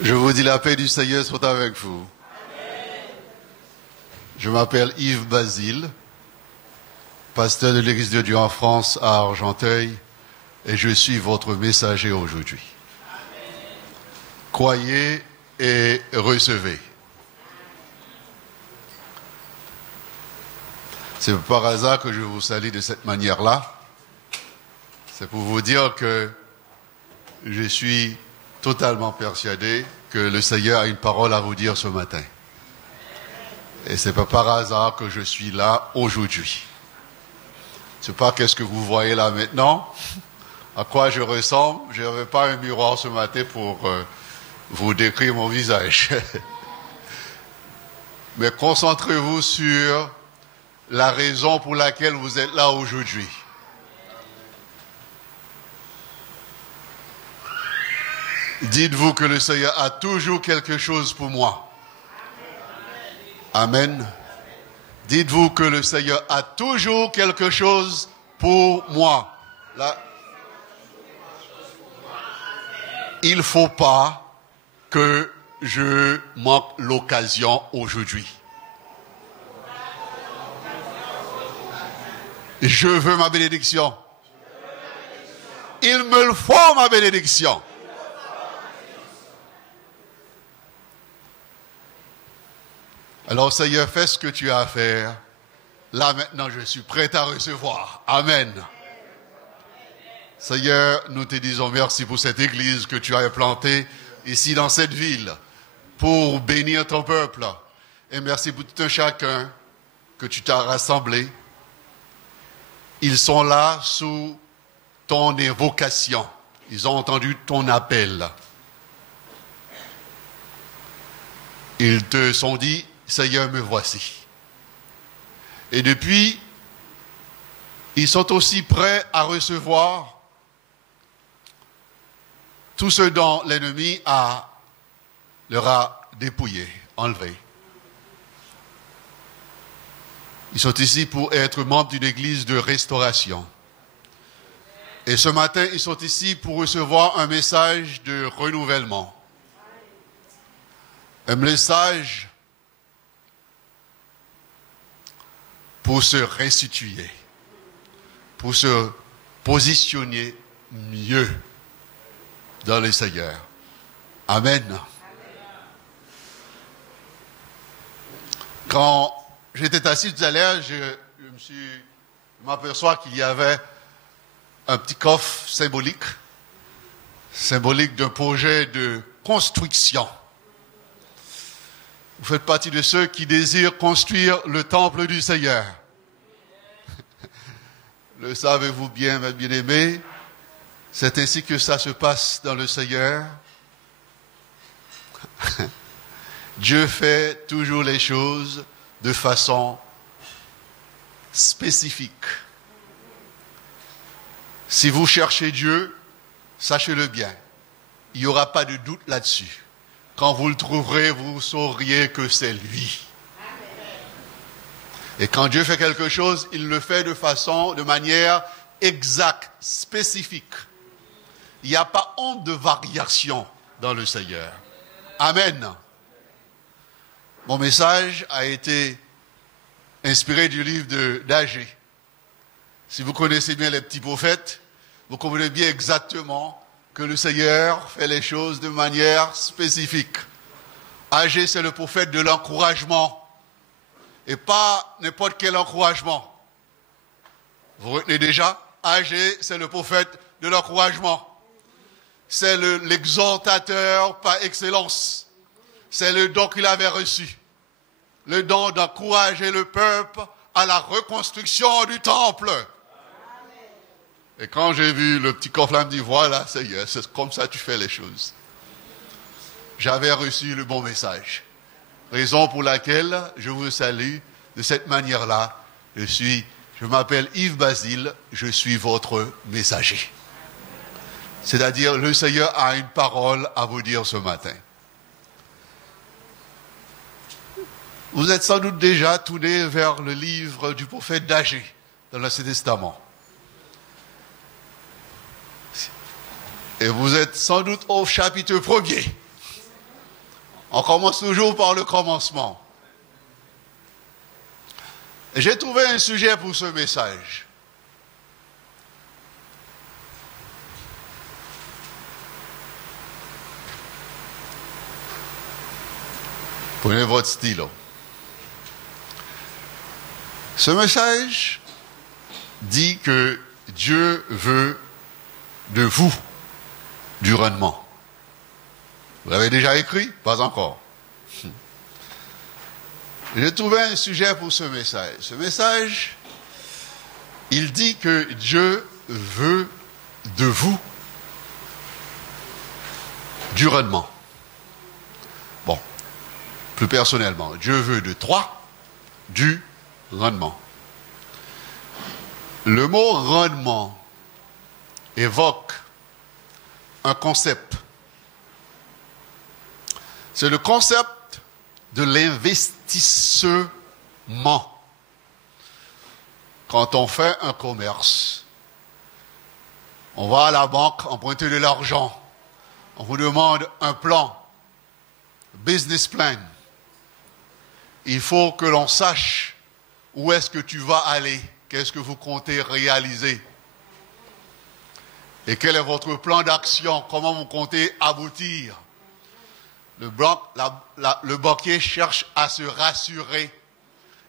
Je vous dis la paix du Seigneur soit avec vous. Je m'appelle Yves Basile, pasteur de l'Église de Dieu en France à Argenteuil, et je suis votre messager aujourd'hui. Croyez et recevez. C'est par hasard que je vous salue de cette manière-là. C'est pour vous dire que je suis totalement persuadé que le Seigneur a une parole à vous dire ce matin. Et c'est pas par hasard que je suis là aujourd'hui. Je ne sais pas qu'est-ce que vous voyez là maintenant, à quoi je ressemble. Je n'avais pas un miroir ce matin pour vous décrire mon visage. Mais concentrez-vous sur la raison pour laquelle vous êtes là aujourd'hui. Dites-vous que le Seigneur a toujours quelque chose pour moi. Amen. Dites-vous que le Seigneur a toujours quelque chose pour moi. Là, il ne faut pas que je manque l'occasion aujourd'hui. Je veux ma bénédiction. Il me le faut, ma bénédiction. Alors, Seigneur, fais ce que tu as à faire. Là, maintenant, je suis prêt à recevoir. Amen. Seigneur, nous te disons merci pour cette église que tu as implantée ici dans cette ville pour bénir ton peuple. Et merci pour tout un chacun que tu t'as rassemblé. Ils sont là sous ton invocation. Ils ont entendu ton appel. Ils te sont dit, Seigneur, me voici. Et depuis, ils sont aussi prêts à recevoir tout ce dont l'ennemi leur a dépouillé, enlevé. Ils sont ici pour être membres d'une église de restauration. Et ce matin, ils sont ici pour recevoir un message de renouvellement. Un message pour se restituer, pour se positionner mieux dans le Seigneur. Amen. Quand j'étais assis tout à l'heure, je m'aperçois qu'il y avait un petit coffre symbolique d'un projet de construction. Vous faites partie de ceux qui désirent construire le temple du Seigneur. Le savez-vous bien, mes bien-aimés? C'est ainsi que ça se passe dans le Seigneur. Dieu fait toujours les choses de façon spécifique. Si vous cherchez Dieu, sachez-le bien, il n'y aura pas de doute là-dessus. Quand vous le trouverez, vous sauriez que c'est lui. Et quand Dieu fait quelque chose, il le fait de manière exacte, spécifique. Il n'y a pas honte de variation dans le Seigneur. Amen. Mon message a été inspiré du livre d'Agé. Si vous connaissez bien les petits prophètes, vous comprenez bien exactement que le Seigneur fait les choses de manière spécifique. Agé, c'est le prophète de l'encouragement. Et pas n'importe quel encouragement. Vous retenez déjà? Agé, c'est le prophète de l'encouragement. C'est l'exhortateur par excellence. C'est le don qu'il avait reçu. Le don d'encourager le peuple à la reconstruction du temple. Et quand j'ai vu le petit coffre là, je me dis, voilà, Seigneur, c'est comme ça que tu fais les choses. J'avais reçu le bon message. Raison pour laquelle je vous salue de cette manière-là. Je m'appelle Yves Basile, je suis votre messager. C'est-à-dire, le Seigneur a une parole à vous dire ce matin. Vous êtes sans doute déjà tourné vers le livre du prophète d'Agé dans l'Ancien Testament. Et vous êtes sans doute au chapitre 1er. On commence toujours par le commencement. Et j'ai trouvé un sujet pour ce message. Prenez votre stylo. Ce message dit que Dieu veut de vous du rendement. Vous l'avez déjà écrit? Pas encore. J'ai trouvé un sujet pour ce message. Ce message, il dit que Dieu veut de vous du rendement. Bon, plus personnellement, Dieu veut de toi du rendement. Le mot rendement évoque un concept. C'est le concept de l'investissement. Quand on fait un commerce, on va à la banque emprunter de l'argent. On vous demande un plan, business plan. Il faut que l'on sache où est-ce que tu vas aller, qu'est-ce que vous comptez réaliser. Et quel est votre plan d'action, comment vous comptez aboutir. Le banquier cherche à se rassurer.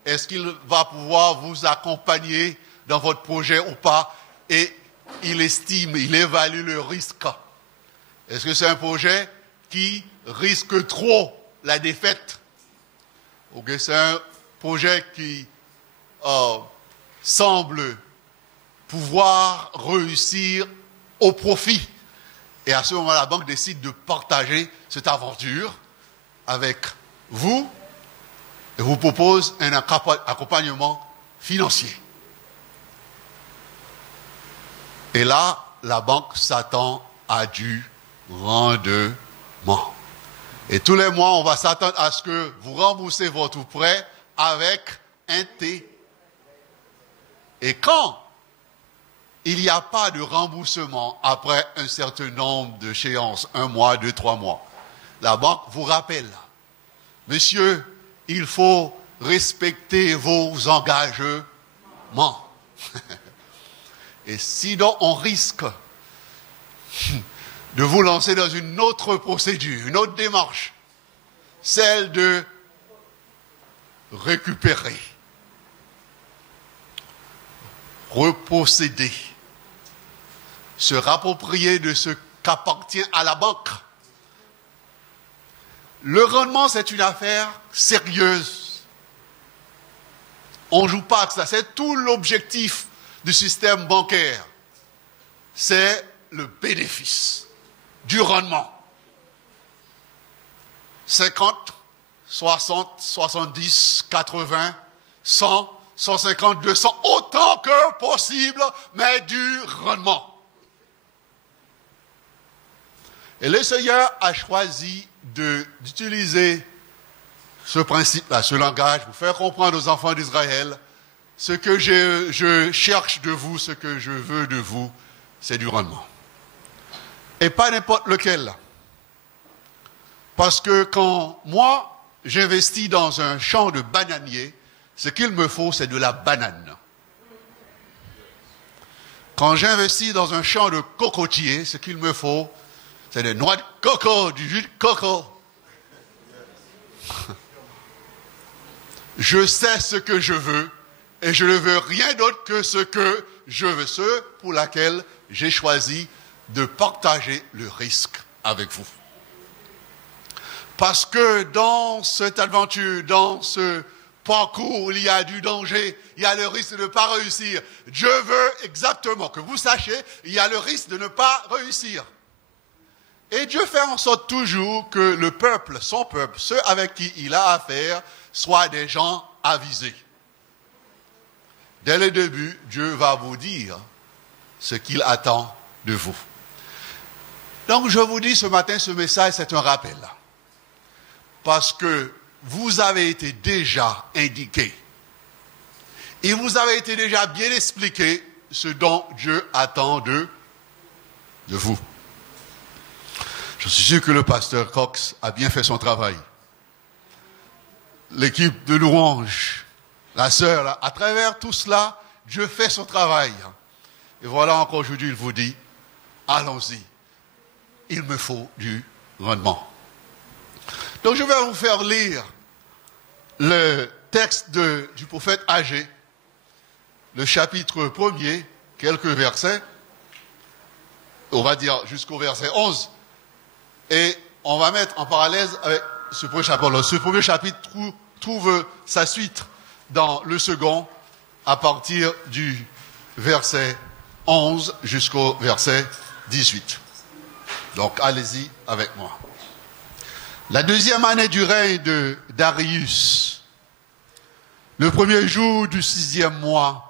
Est-ce qu'il va pouvoir vous accompagner dans votre projet ou pas? Et il estime, il évalue le risque. Est-ce que c'est un projet qui risque trop la défaite? Ou que c'est un projet qui semble pouvoir réussir au profit? Et à ce moment, la banque décide de partager cette aventure avec vous et vous propose un accompagnement financier. Et là, la banque s'attend à du rendement. Et tous les mois, on va s'attendre à ce que vous remboursez votre prêt avec intérêt. Et quand il n'y a pas de remboursement après un certain nombre d'échéances, 1 mois, 2, 3 mois, la banque vous rappelle, monsieur, il faut respecter vos engagements. Et sinon, on risque de vous lancer dans une autre procédure, une autre démarche, celle de récupérer, reposséder, se rapproprier de ce qu'appartient à la banque. Le rendement, c'est une affaire sérieuse. On ne joue pas avec ça. C'est tout l'objectif du système bancaire. C'est le bénéfice du rendement. 50, 60, 70, 80, 100, 150, 200, autant que possible, mais du rendement. Et le Seigneur a choisi d'utiliser ce principe-là, ce langage, pour faire comprendre aux enfants d'Israël ce que je cherche de vous, ce que je veux de vous, c'est du rendement. Et pas n'importe lequel. Parce que quand moi, j'investis dans un champ de bananier, ce qu'il me faut, c'est de la banane. Quand j'investis dans un champ de cocotiers, ce qu'il me faut, c'est des noix de coco, du jus de coco. Je sais ce que je veux et je ne veux rien d'autre que ce que je veux, ce pour laquelle j'ai choisi de partager le risque avec vous. Parce que dans cette aventure, dans ce parcours, il y a du danger, il y a le risque de ne pas réussir. Dieu veut exactement que vous sachiez, il y a le risque de ne pas réussir. Et Dieu fait en sorte toujours que le peuple, son peuple, ceux avec qui il a affaire, soient des gens avisés. Dès le début, Dieu va vous dire ce qu'il attend de vous. Donc je vous dis ce matin, ce message, c'est un rappel. Parce que vous avez été déjà indiqué. Et vous avez été déjà bien expliqué ce dont Dieu attend de vous. Je suis sûr que le pasteur Cox a bien fait son travail. l'équipe de louange, la sœur, là, à travers tout cela, Dieu fait son travail. Et voilà encore aujourd'hui, il vous dit, allons-y, il me faut du rendement. Donc je vais vous faire lire le texte du prophète Agé, le chapitre 1er, quelques versets, on va dire jusqu'au verset 11, et on va mettre en parallèle avec ce premier chapitre. Ce premier chapitre trouve sa suite dans le second, à partir du verset 11 jusqu'au verset 18. Donc allez-y avec moi. La deuxième année du règne de Darius, le premier jour du 6e mois,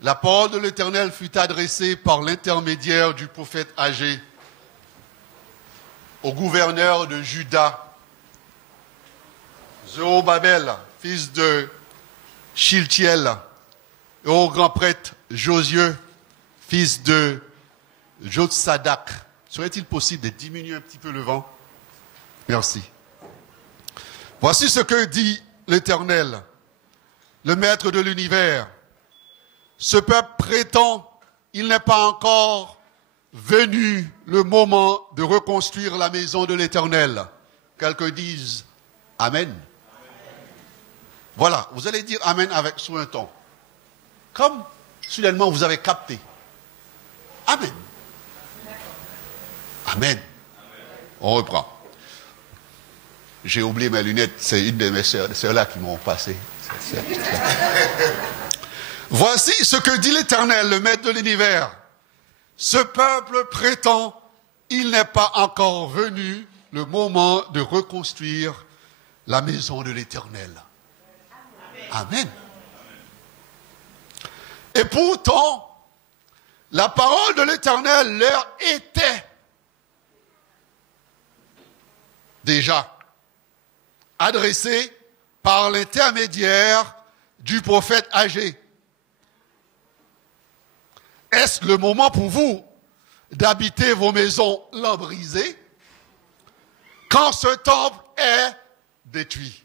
la parole de l'Éternel fut adressée par l'intermédiaire du prophète Agé au gouverneur de Juda, Zorobabel, fils de Shiltiel, et au grand prêtre Josieu, fils de Jotsadak. Serait-il possible de diminuer un petit peu le vent? Merci. Voici ce que dit l'Éternel, le Maître de l'univers. Ce peuple prétend, il n'est pas encore venu le moment de reconstruire la maison de l'Éternel. Quelqu'un disent Amen. Voilà, vous allez dire Amen avec sous un ton. Comme soudainement vous avez capté. Amen. Amen. On reprend. J'ai oublié mes lunettes, c'est une de mes sœurs-là qui m'ont passé. Voici ce que dit l'Éternel, le Maître de l'univers. Ce peuple prétend, il n'est pas encore venu le moment de reconstruire la maison de l'Éternel. Amen. Et pourtant, la parole de l'Éternel leur était déjà adressée par l'intermédiaire du prophète Agé. Est-ce le moment pour vous d'habiter vos maisons lambrisées quand ce temple est détruit?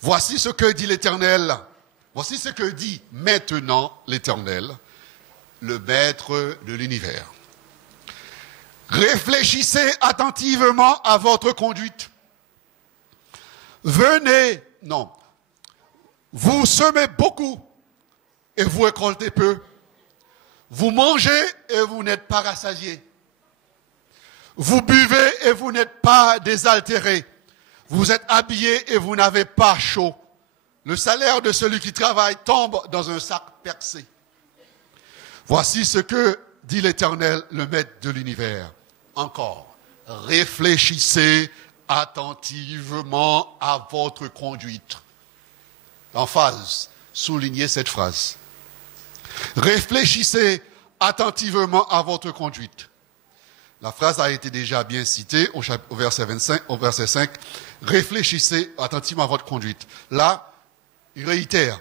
Voici ce que dit l'Éternel. Voici ce que dit maintenant l'Éternel, le Maître de l'univers. Réfléchissez attentivement à votre conduite. Vous semez beaucoup et vous récoltez peu. Vous mangez et vous n'êtes pas rassasiés. Vous buvez et vous n'êtes pas désaltérés. Vous êtes habillés et vous n'avez pas chaud. Le salaire de celui qui travaille tombe dans un sac percé. Voici ce que dit l'Éternel, le Maître de l'univers. Encore, réfléchissez attentivement à votre conduite. Emphase, soulignez cette phrase. Réfléchissez attentivement à votre conduite. La phrase a été déjà bien citée au verset 25, au verset 5. Réfléchissez attentivement à votre conduite. Là, il réitère.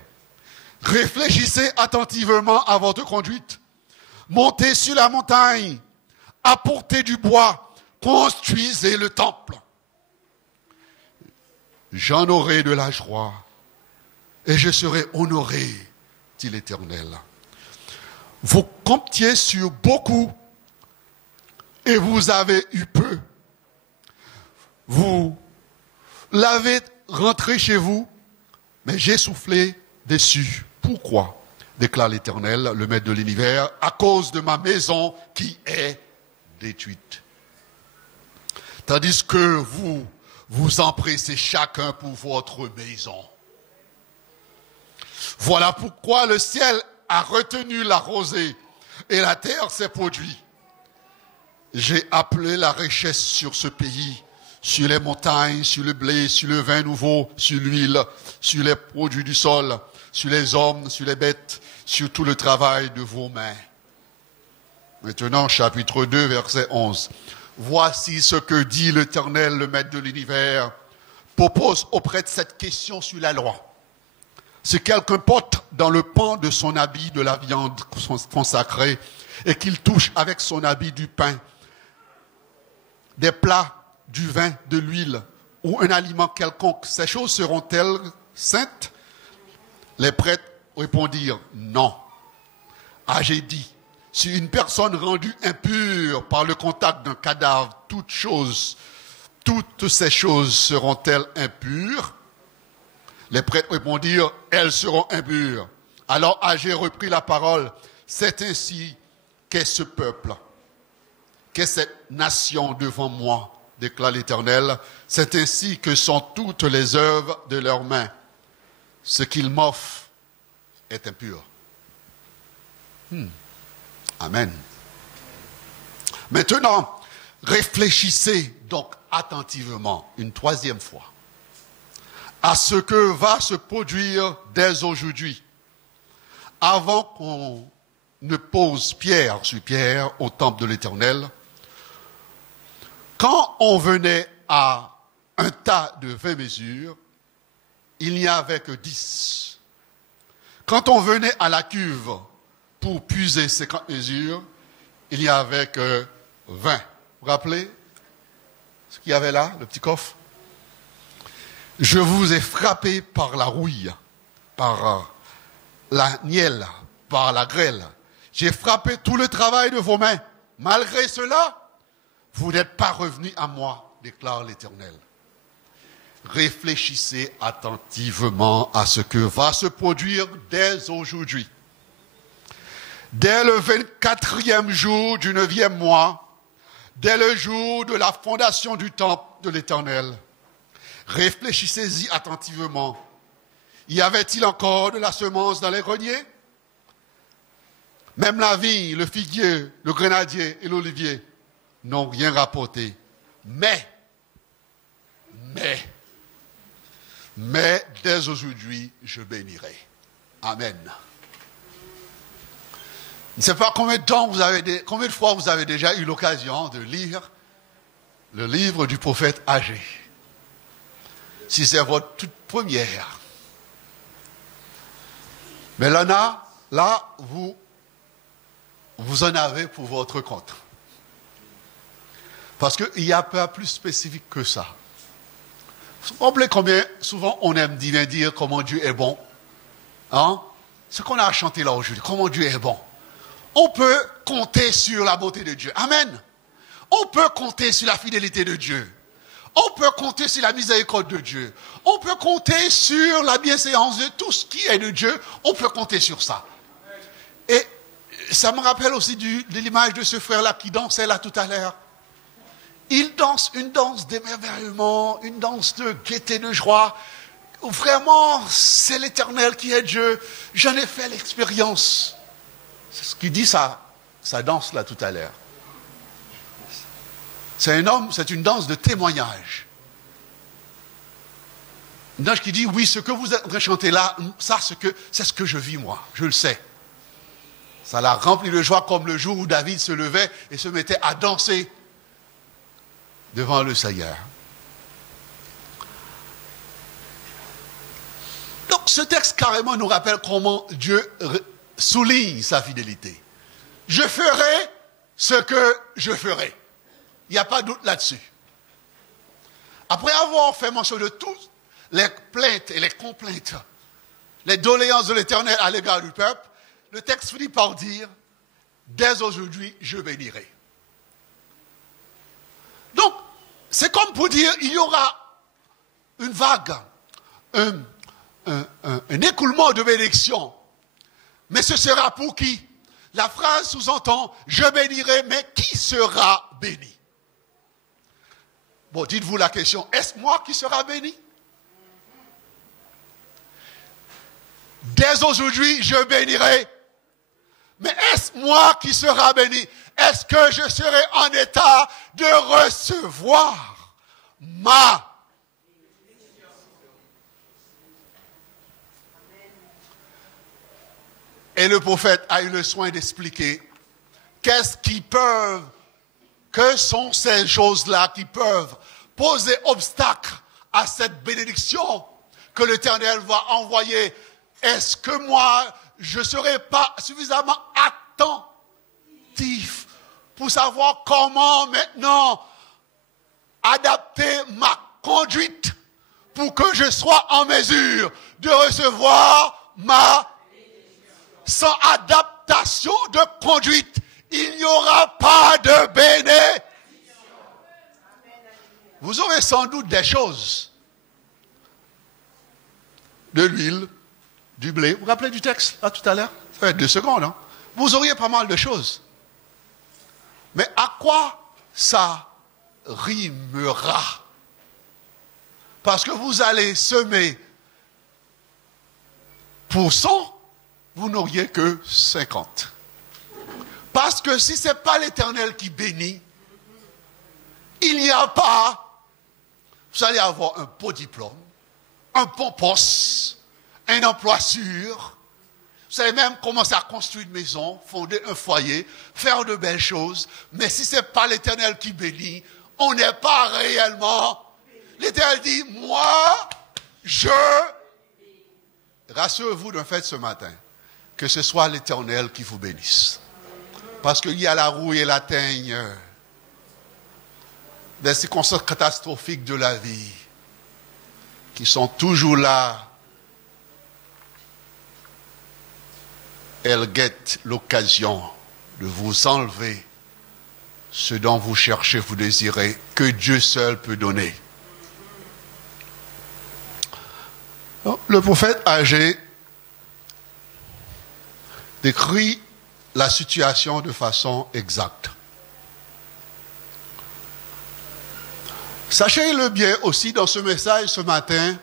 Réfléchissez attentivement à votre conduite. Montez sur la montagne. Apportez du bois. Construisez le temple. J'en aurai de la joie. Et je serai honoré, dit l'Éternel. Vous comptiez sur beaucoup et vous avez eu peu. Vous l'avez rentré chez vous, mais j'ai soufflé dessus. Pourquoi? Déclare l'Éternel, le Maître de l'univers, à cause de ma maison qui est détruite. Tandis que vous vous empressez chacun pour votre maison. Voilà pourquoi le ciel a retenu la rosée et la terre s'est produite. J'ai appelé la richesse sur ce pays, sur les montagnes, sur le blé, sur le vin nouveau, sur l'huile, sur les produits du sol, sur les hommes, sur les bêtes, sur tout le travail de vos mains. Maintenant, chapitre 2, verset 11. Voici ce que dit l'Éternel, le Maître de l'univers, propose auprès de cette question sur la loi. Si quelqu'un porte dans le pan de son habit de la viande consacrée et qu'il touche avec son habit du pain, des plats, du vin, de l'huile ou un aliment quelconque, ces choses seront-elles saintes? Les prêtres répondirent non. Agé dit, si une personne rendue impure par le contact d'un cadavre, toutes ces choses seront-elles impures? Les prêtres répondirent, elles seront impures. Alors Agé reprit la parole, c'est ainsi qu'est ce peuple, qu'est cette nation devant moi, déclare l'Éternel, c'est ainsi que sont toutes les œuvres de leurs mains. Ce qu'ils m'offrent est impur. Amen. Maintenant, réfléchissez donc attentivement, une troisième fois, à ce que va se produire dès aujourd'hui, avant qu'on ne pose pierre sur pierre au temple de l'Éternel. Quand on venait à un tas de 20 mesures, il n'y avait que 10. Quand on venait à la cuve pour puiser 50 mesures, il n'y avait que 20. Vous vous rappelez ce qu'il y avait là, le petit coffre? Je vous ai frappé par la rouille, par la nielle, par la grêle. J'ai frappé tout le travail de vos mains. Malgré cela, vous n'êtes pas revenus à moi, déclare l'Éternel. Réfléchissez attentivement à ce que va se produire dès aujourd'hui. Dès le 24e jour du 9e mois, dès le jour de la fondation du temple de l'Éternel, réfléchissez-y attentivement. Y avait-il encore de la semence dans les greniers? Même la vigne, le figuier, le grenadier et l'olivier n'ont rien rapporté. Mais, dès aujourd'hui, je bénirai. Amen. Je ne sais pas combien de fois vous avez déjà eu l'occasion de lire le livre du prophète Agé. Si c'est votre toute première. Mais là, vous en avez pour votre compte. Parce qu'il n'y a pas plus spécifique que ça. Vous vous rappelez combien souvent on aime dire comment Dieu est bon? Hein? Ce qu'on a chanté là aujourd'hui, comment Dieu est bon. On peut compter sur la beauté de Dieu. Amen. On peut compter sur la fidélité de Dieu. On peut compter sur la miséricorde de Dieu. On peut compter sur la bienséance de tout ce qui est de Dieu. On peut compter sur ça. Et ça me rappelle aussi de l'image de ce frère-là qui dansait là tout à l'heure. Il danse une danse d'émerveillement, une danse de gaieté, de joie. Vraiment, c'est l'Éternel qui est Dieu. J'en ai fait l'expérience. C'est ce qu'il dit ça danse là tout à l'heure. C'est une danse de témoignage. Une danse qui dit, oui, ce que vous êtes en train de chanter là, ça, c'est ce que je vis moi, je le sais. Ça l'a rempli de joie comme le jour où David se levait et se mettait à danser devant le Seigneur. Donc ce texte carrément nous rappelle comment Dieu souligne sa fidélité. Je ferai ce que je ferai. Il n'y a pas de doute là-dessus. Après avoir fait mention de toutes les plaintes et les complaintes, les doléances de l'Éternel à l'égard du peuple, le texte finit par dire, dès aujourd'hui, je bénirai. Donc, c'est comme pour dire, il y aura une vague, un écoulement de bénédiction. Mais ce sera pour qui? La phrase sous-entend, je bénirai, mais qui sera béni? Bon, dites-vous la question, est-ce moi qui sera béni? Dès aujourd'hui, je bénirai. Mais est-ce moi qui sera béni? Est-ce que je serai en état de recevoir ma? Et le prophète a eu le soin d'expliquer que sont ces choses-là qui peuvent poser obstacle à cette bénédiction que l'Éternel va envoyer. Est-ce que moi, je ne serai pas suffisamment attentif pour savoir comment maintenant adapter ma conduite pour que je sois en mesure de recevoir ma... Sans adaptation de conduite, il n'y aura pas de bénédiction. Vous aurez sans doute des choses. De l'huile, du blé. Vous vous rappelez du texte, là, tout à l'heure? Ça fait 2 secondes, hein? Vous auriez pas mal de choses. Mais à quoi ça rimera? Parce que vous allez semer pour 100, vous n'auriez que 50. Parce que si ce n'est pas l'Éternel qui bénit, il n'y a pas, vous allez avoir un beau diplôme, un bon poste, un emploi sûr. Vous allez même commencer à construire une maison, fonder un foyer, faire de belles choses. Mais si ce n'est pas l'Éternel qui bénit, on n'est pas réellement. L'Éternel dit, moi, je... Rassurez-vous d'un fait ce matin, que ce soit l'Éternel qui vous bénisse. Parce qu'il y a la rouille et la teigne des circonstances catastrophiques de la vie qui sont toujours là. Elles guettent l'occasion de vous enlever ce dont vous cherchez, vous désirez, que Dieu seul peut donner. Le prophète Agé décrit la situation de façon exacte. Sachez-le bien aussi dans ce message ce matin,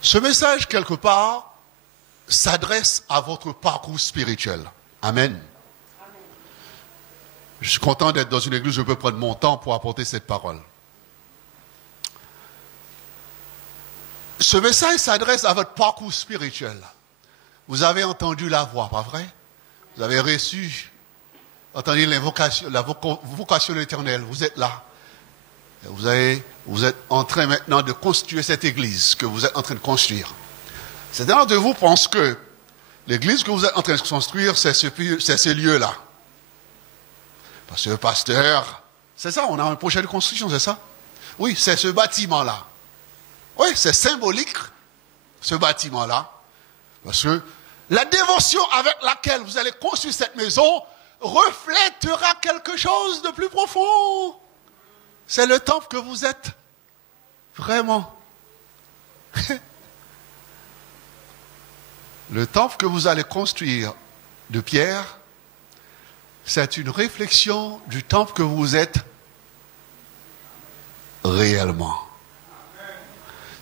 ce message quelque part s'adresse à votre parcours spirituel. Amen. Je suis content d'être dans une église où je peux prendre mon temps pour apporter cette parole. Ce message s'adresse à votre parcours spirituel. Vous avez entendu la voix, pas vrai? Vous avez entendu l'invocation, la vocation de l'Éternel. Vous êtes là. Vous êtes en train maintenant de construire cette église que vous êtes en train de construire. Certains d'entre vous pensent que l'église que vous êtes en train de construire, c'est ce lieu-là. Parce que le pasteur, c'est ça, on a un projet de construction, c'est ça? Oui, c'est ce bâtiment-là. Oui, c'est symbolique, ce bâtiment-là. Parce que la dévotion avec laquelle vous allez construire cette maison reflètera quelque chose de plus profond. C'est le temple que vous êtes. Vraiment. Le temple que vous allez construire de pierre, c'est une réflexion du temple que vous êtes réellement.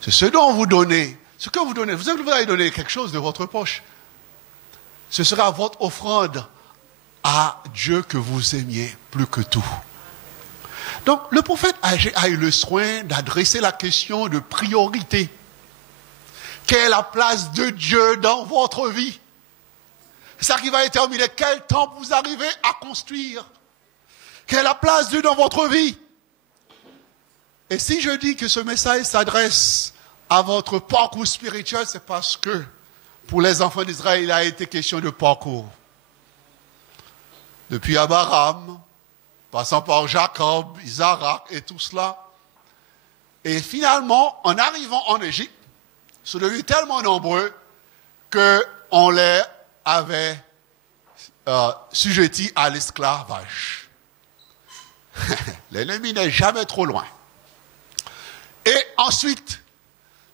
C'est ce dont vous donnez. Ce que vous donnez, vous allez donner quelque chose de votre poche. Ce sera votre offrande à Dieu que vous aimiez plus que tout. Donc, le prophète Agé a eu le soin d'adresser la question de priorité. Quelle est la place de Dieu dans votre vie? C'est ça qui va déterminer quel temple vous arrivez à construire. Quelle est la place de Dieu dans votre vie? Et si je dis que ce message s'adresse à votre parcours spirituel, c'est parce que pour les enfants d'Israël, il a été question de parcours. Depuis Abraham, passant par Jacob, Isaac et tout cela. Et finalement, en arrivant en Égypte, ils sont devenus tellement nombreux qu'on les avait sujettis à l'esclavage. L'ennemi n'est jamais trop loin. Et ensuite,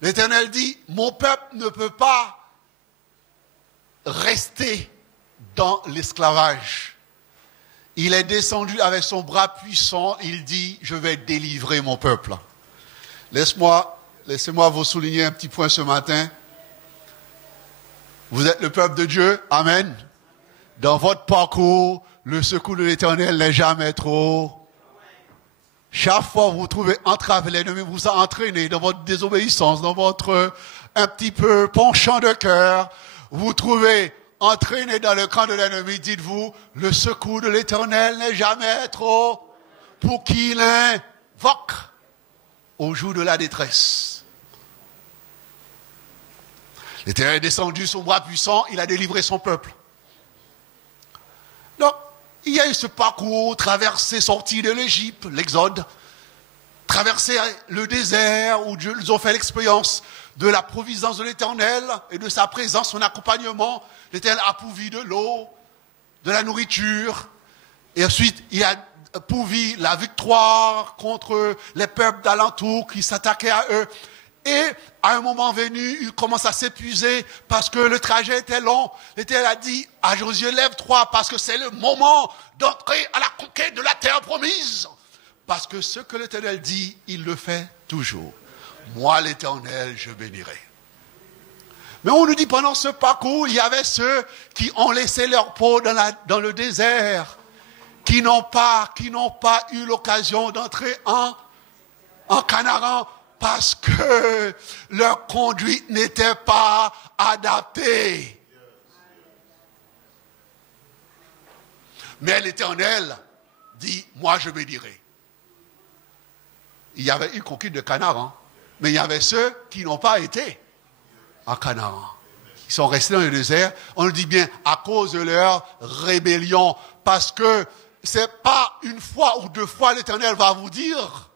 l'Éternel dit, mon peuple ne peut pas rester dans l'esclavage. Il est descendu avec son bras puissant, il dit, je vais délivrer mon peuple. Laissez-moi vous souligner un petit point ce matin. Vous êtes le peuple de Dieu, amen. Dans votre parcours, le secours de l'Éternel n'est jamais trop. Chaque fois que vous trouvez entravé, l'ennemi vous a entraîné dans votre désobéissance, dans votre un petit peu penchant de cœur. Vous trouvez entraîné dans le camp de l'ennemi, dites-vous, le secours de l'Éternel n'est jamais trop pour qu'il invoque au jour de la détresse. L'Éternel est descendu, son bras puissant, il a délivré son peuple. Donc, il y a eu ce parcours, traversé, sorti de l'Égypte, l'Exode, traversé le désert, où ils ont fait l'expérience de la providence de l'Éternel et de sa présence, son accompagnement. L'Éternel a pourvu de l'eau, de la nourriture, et ensuite il a pourvu la victoire contre les peuples d'alentour qui s'attaquaient à eux. Et à un moment venu, ils commencent à s'épuiser parce que le trajet était long. L'Éternel a dit à Josué, lève-toi parce que c'est le moment d'entrer à la conquête de la terre promise. Parce que ce que l'Éternel dit, il le fait toujours. Moi, l'Éternel, je bénirai. Mais on nous dit pendant ce parcours, il y avait ceux qui ont laissé leur peau dans le désert, qui n'ont pas eu l'occasion d'entrer en Canaan parce que leur conduite n'était pas adaptée. Mais l'Éternel dit, moi je bénirai. Il y avait eu conquête de Canaan, mais il y avait ceux qui n'ont pas été en Canaan. Ils sont restés dans le désert, on le dit bien, à cause de leur rébellion. Parce que c'est pas une fois ou deux fois l'Éternel va vous dire,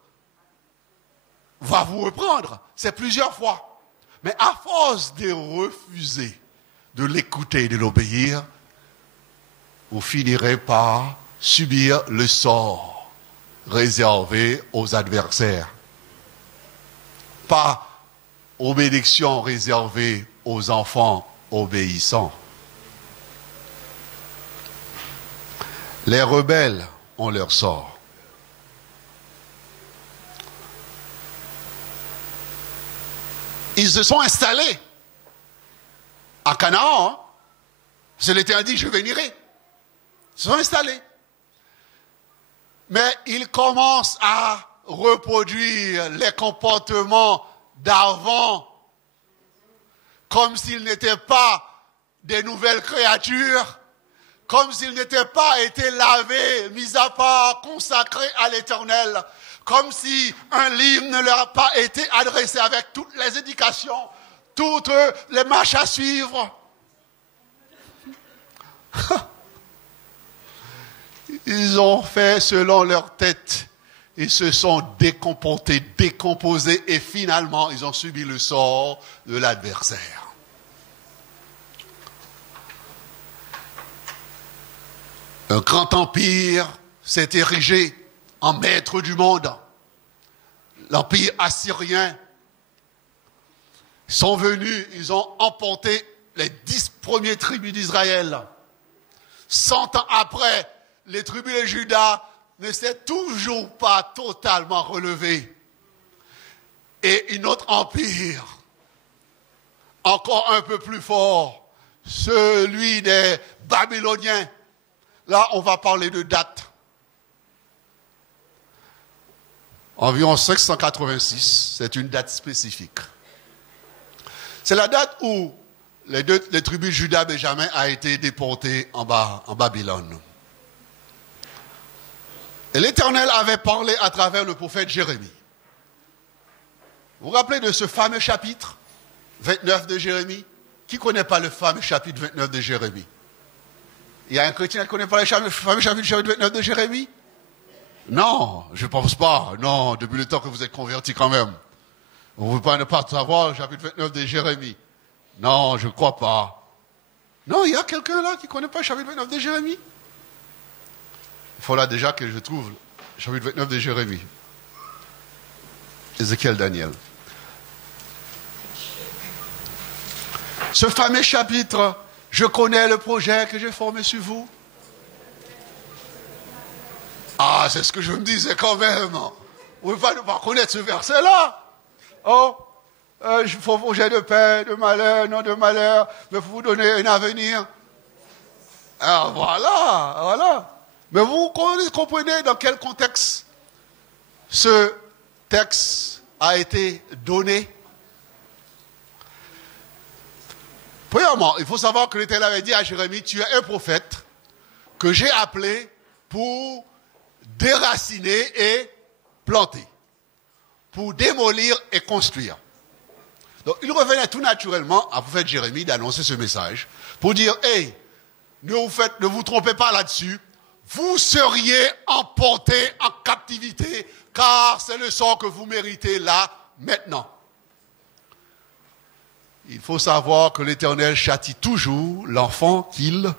va vous reprendre. C'est plusieurs fois. Mais à force de refuser de l'écouter et de l'obéir, vous finirez par subir le sort réservé aux adversaires. Pas aux bénédictions réservées aux enfants obéissants. Les rebelles ont leur sort. Ils se sont installés à Canaan. C'est l'Éternel dit, je bénirai. Ils se sont installés. Mais ils commencent à reproduire les comportements d'avant, comme s'ils n'étaient pas des nouvelles créatures, comme s'ils n'étaient pas été lavés, mis à part, consacrés à l'Éternel, comme si un livre ne leur a pas été adressé avec toutes les indications, toutes les marches à suivre. Ils ont fait selon leur tête. Ils se sont décomposés et finalement, ils ont subi le sort de l'adversaire. Un grand empire s'est érigé en maître du monde. L'empire assyrien. Ils sont venus, ils ont emporté les 10 premières tribus d'Israël. 100 ans après, les tribus de Juda ne s'est toujours pas totalement relevé. Et un autre empire, encore un peu plus fort, celui des Babyloniens. Là, on va parler de date. Environ 586, c'est une date spécifique. C'est la date où les tribus Juda et Benjamin a été déportées en Babylone. Et l'Éternel avait parlé à travers le prophète Jérémie. Vous vous rappelez de ce fameux chapitre 29 de Jérémie? Qui ne connaît pas le fameux chapitre 29 de Jérémie? Il y a un chrétien qui ne connaît pas le fameux chapitre 29 de Jérémie? Non, je ne pense pas. Non, depuis le temps que vous êtes convertis quand même. On ne veut pas ne pas savoir le chapitre 29 de Jérémie. Non, je ne crois pas. Non, il y a quelqu'un là qui ne connaît pas le chapitre 29 de Jérémie? Il faut là déjà que je trouve le chapitre 29 de Jérémie. Ézéchiel, Daniel. Ce fameux chapitre, je connais le projet que j'ai formé sur vous. Ah, c'est ce que je me disais quand même. Vous ne pouvez pas connaître ce verset-là. Oh, il faut un projet de paix, de malheur, non de malheur, mais pour vous donner un avenir. Ah, voilà. Mais vous comprenez dans quel contexte ce texte a été donné. Premièrement, il faut savoir que l'Éternel avait dit à Jérémie, tu es un prophète que j'ai appelé pour déraciner et planter, pour démolir et construire. Donc il revenait tout naturellement à prophète Jérémie d'annoncer ce message, pour dire, hey, ne vous trompez pas là-dessus, vous seriez emportés en captivité, car c'est le sort que vous méritez là, maintenant. Il faut savoir que l'Éternel châtie toujours l'enfant qu'il...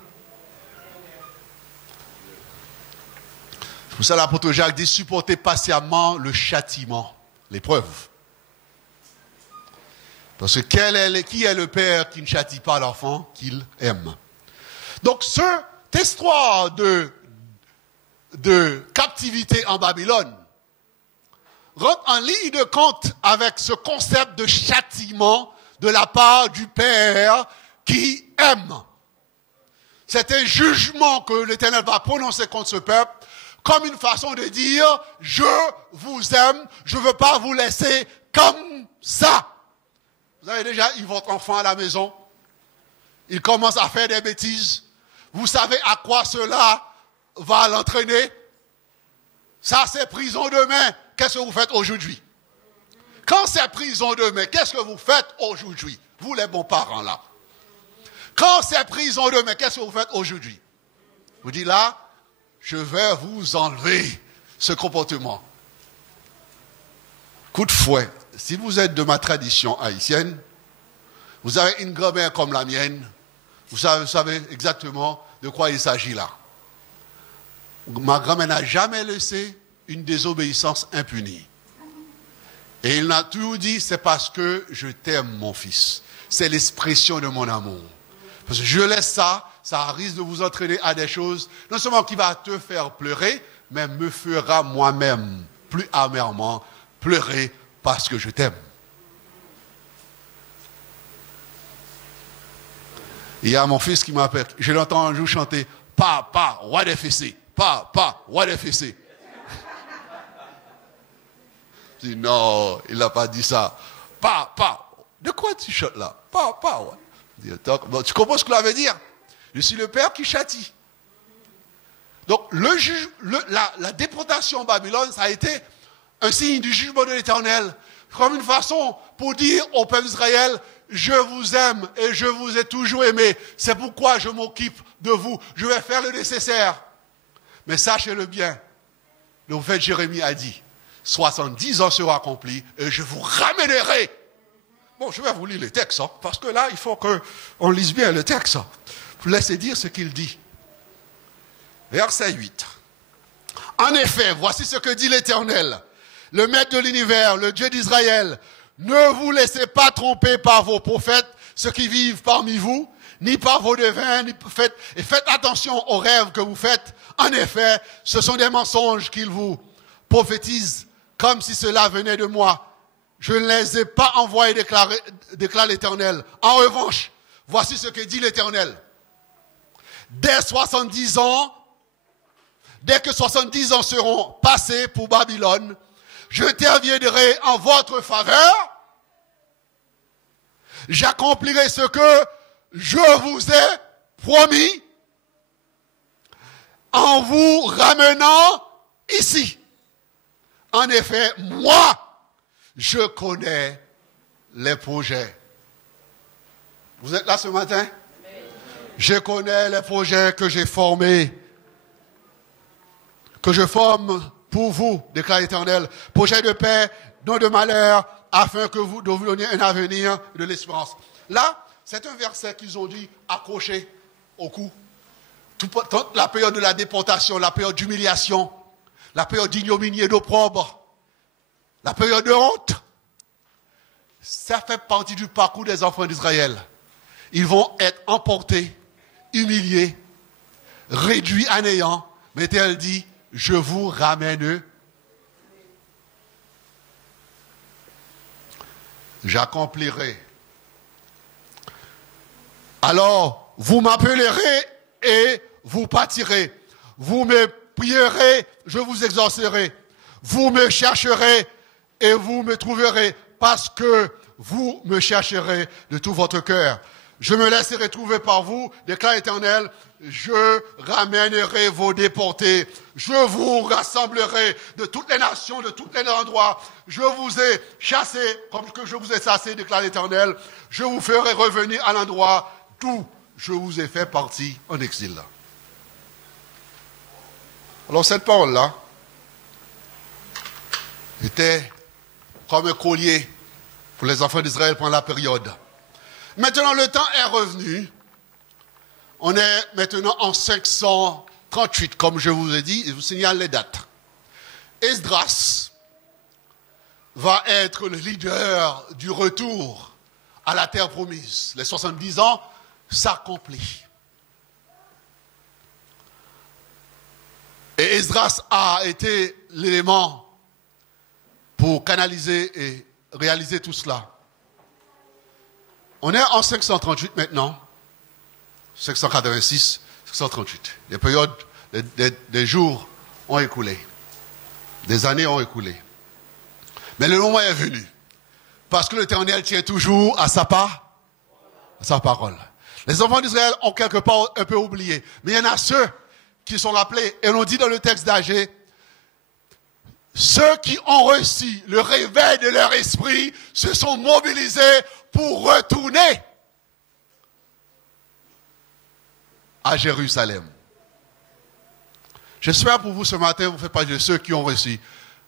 C'est pour ça l'apôtre Jacques dit, supportez patiemment le châtiment, l'épreuve. Parce que qui est le père qui ne châtie pas l'enfant qu'il aime? Donc, cette histoire de captivité en Babylone rentre en ligne de compte avec ce concept de châtiment de la part du Père qui aime. C'est un jugement que l'Éternel va prononcer contre ce peuple comme une façon de dire, je vous aime, je ne veux pas vous laisser comme ça. Vous avez déjà eu votre enfant à la maison, il commence à faire des bêtises, vous savez à quoi cela va l'entraîner? Ça c'est prison demain, qu'est-ce que vous faites aujourd'hui? Quand c'est prison demain, qu'est-ce que vous faites aujourd'hui? Vous les bons parents là. Quand c'est prison demain, qu'est-ce que vous faites aujourd'hui? Vous dites là, je vais vous enlever ce comportement. Coup de fouet. Si vous êtes de ma tradition haïtienne, vous avez une grand-mère comme la mienne, vous savez exactement de quoi il s'agit là. Ma grand-mère n'a jamais laissé une désobéissance impunie. Et il m'a toujours dit, c'est parce que je t'aime mon fils. C'est l'expression de mon amour. Parce que je laisse ça risque de vous entraîner à des choses, non seulement qui va te faire pleurer, mais me fera moi-même plus amèrement pleurer parce que je t'aime. Il y a mon fils qui m'appelle, je l'entends un jour chanter, Papa, roi des fessés, Papa, roi des fessés. Je dis, non, il n'a pas dit ça. Papa, de quoi tu chantes là? Papa, ouais. Je dis, bon, tu comprends ce que ça veut dire? Je suis le père qui châtie. Donc, la déportation en Babylone, ça a été un signe du jugement de l'Éternel, comme une façon pour dire au peuple d'Israël, je vous aime et je vous ai toujours aimé. C'est pourquoi je m'occupe de vous. Je vais faire le nécessaire. Mais sachez-le bien, le prophète Jérémie a dit, 70 ans seront accomplis et je vous ramènerai. Bon, je vais vous lire le texte, hein, parce que là, il faut qu'on lise bien le texte. Hein. Vous laissez dire ce qu'il dit. Verset 8. En effet, voici ce que dit l'Éternel, le Maître de l'univers, le Dieu d'Israël. Ne vous laissez pas tromper par vos prophètes, ceux qui vivent parmi vous, ni par vos devins, et faites attention aux rêves que vous faites. En effet, ce sont des mensonges qu'ils vous prophétisent, comme si cela venait de moi. Je ne les ai pas envoyés, déclare l'Éternel. En revanche, voici ce que dit l'Éternel. Dès 70 ans, dès que 70 ans seront passés pour Babylone, j'interviendrai en votre faveur. J'accomplirai ce que je vous ai promis en vous ramenant ici. En effet, moi, je connais les projets. Vous êtes là ce matin? Je connais les projets que j'ai formés, que je forme pour vous, déclare l'Éternel. Projet de paix, non de malheur, afin que vous donniez un avenir de l'espérance. Là, c'est un verset qu'ils ont dit accroché au cou. Toute la période de la déportation, la période d'humiliation, la période d'ignominie et d'opprobre, la période de honte. Ça fait partie du parcours des enfants d'Israël. Ils vont être emportés, humiliés, réduits à néant. Mais elle dit, je vous ramène. J'accomplirai. Alors, vous m'appellerez et vous pâtirez. Vous me prierez, je vous exaucerai. Vous me chercherez et vous me trouverez parce que vous me chercherez de tout votre cœur. Je me laisserai trouver par vous, déclare l'Éternel. Je ramènerai vos déportés. Je vous rassemblerai de toutes les nations, de tous les endroits. Je vous ai chassés comme que je vous ai chassés, déclare l'Éternel. Je vous ferai revenir à l'endroit d'où je vous ai fait partie en exil. Alors cette parole-là était comme un collier pour les enfants d'Israël pendant la période. Maintenant, le temps est revenu. On est maintenant en 538, comme je vous ai dit, je vous signale les dates. Esdras va être le leader du retour à la terre promise. Les 70 ans s'accomplissent. Et Esdras a été l'élément pour canaliser et réaliser tout cela. On est en 538 maintenant. 586, 538. Les périodes, des jours ont écoulé. Des années ont écoulé. Mais le moment est venu. Parce que l'Éternel tient toujours à sa parole. Les enfants d'Israël ont quelque part un peu oublié. Mais il y en a ceux qui sont rappelés, et l'on dit dans le texte d'Agé, ceux qui ont reçu le réveil de leur esprit se sont mobilisés pour retourner à Jérusalem. J'espère pour vous ce matin, vous faites partie de ceux qui ont reçu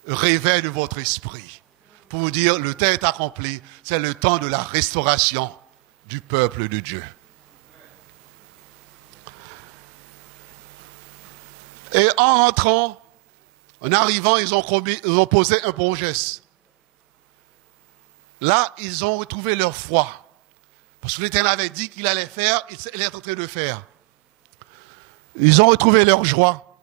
le réveil de votre esprit. Pour vous dire, le temps est accompli, c'est le temps de la restauration du peuple de Dieu. Et en rentrant, en arrivant, ils ont posé un bon geste. Là, ils ont retrouvé leur foi. Parce que l'Éternel avait dit qu'il allait faire, il est en train de faire. Ils ont retrouvé leur joie.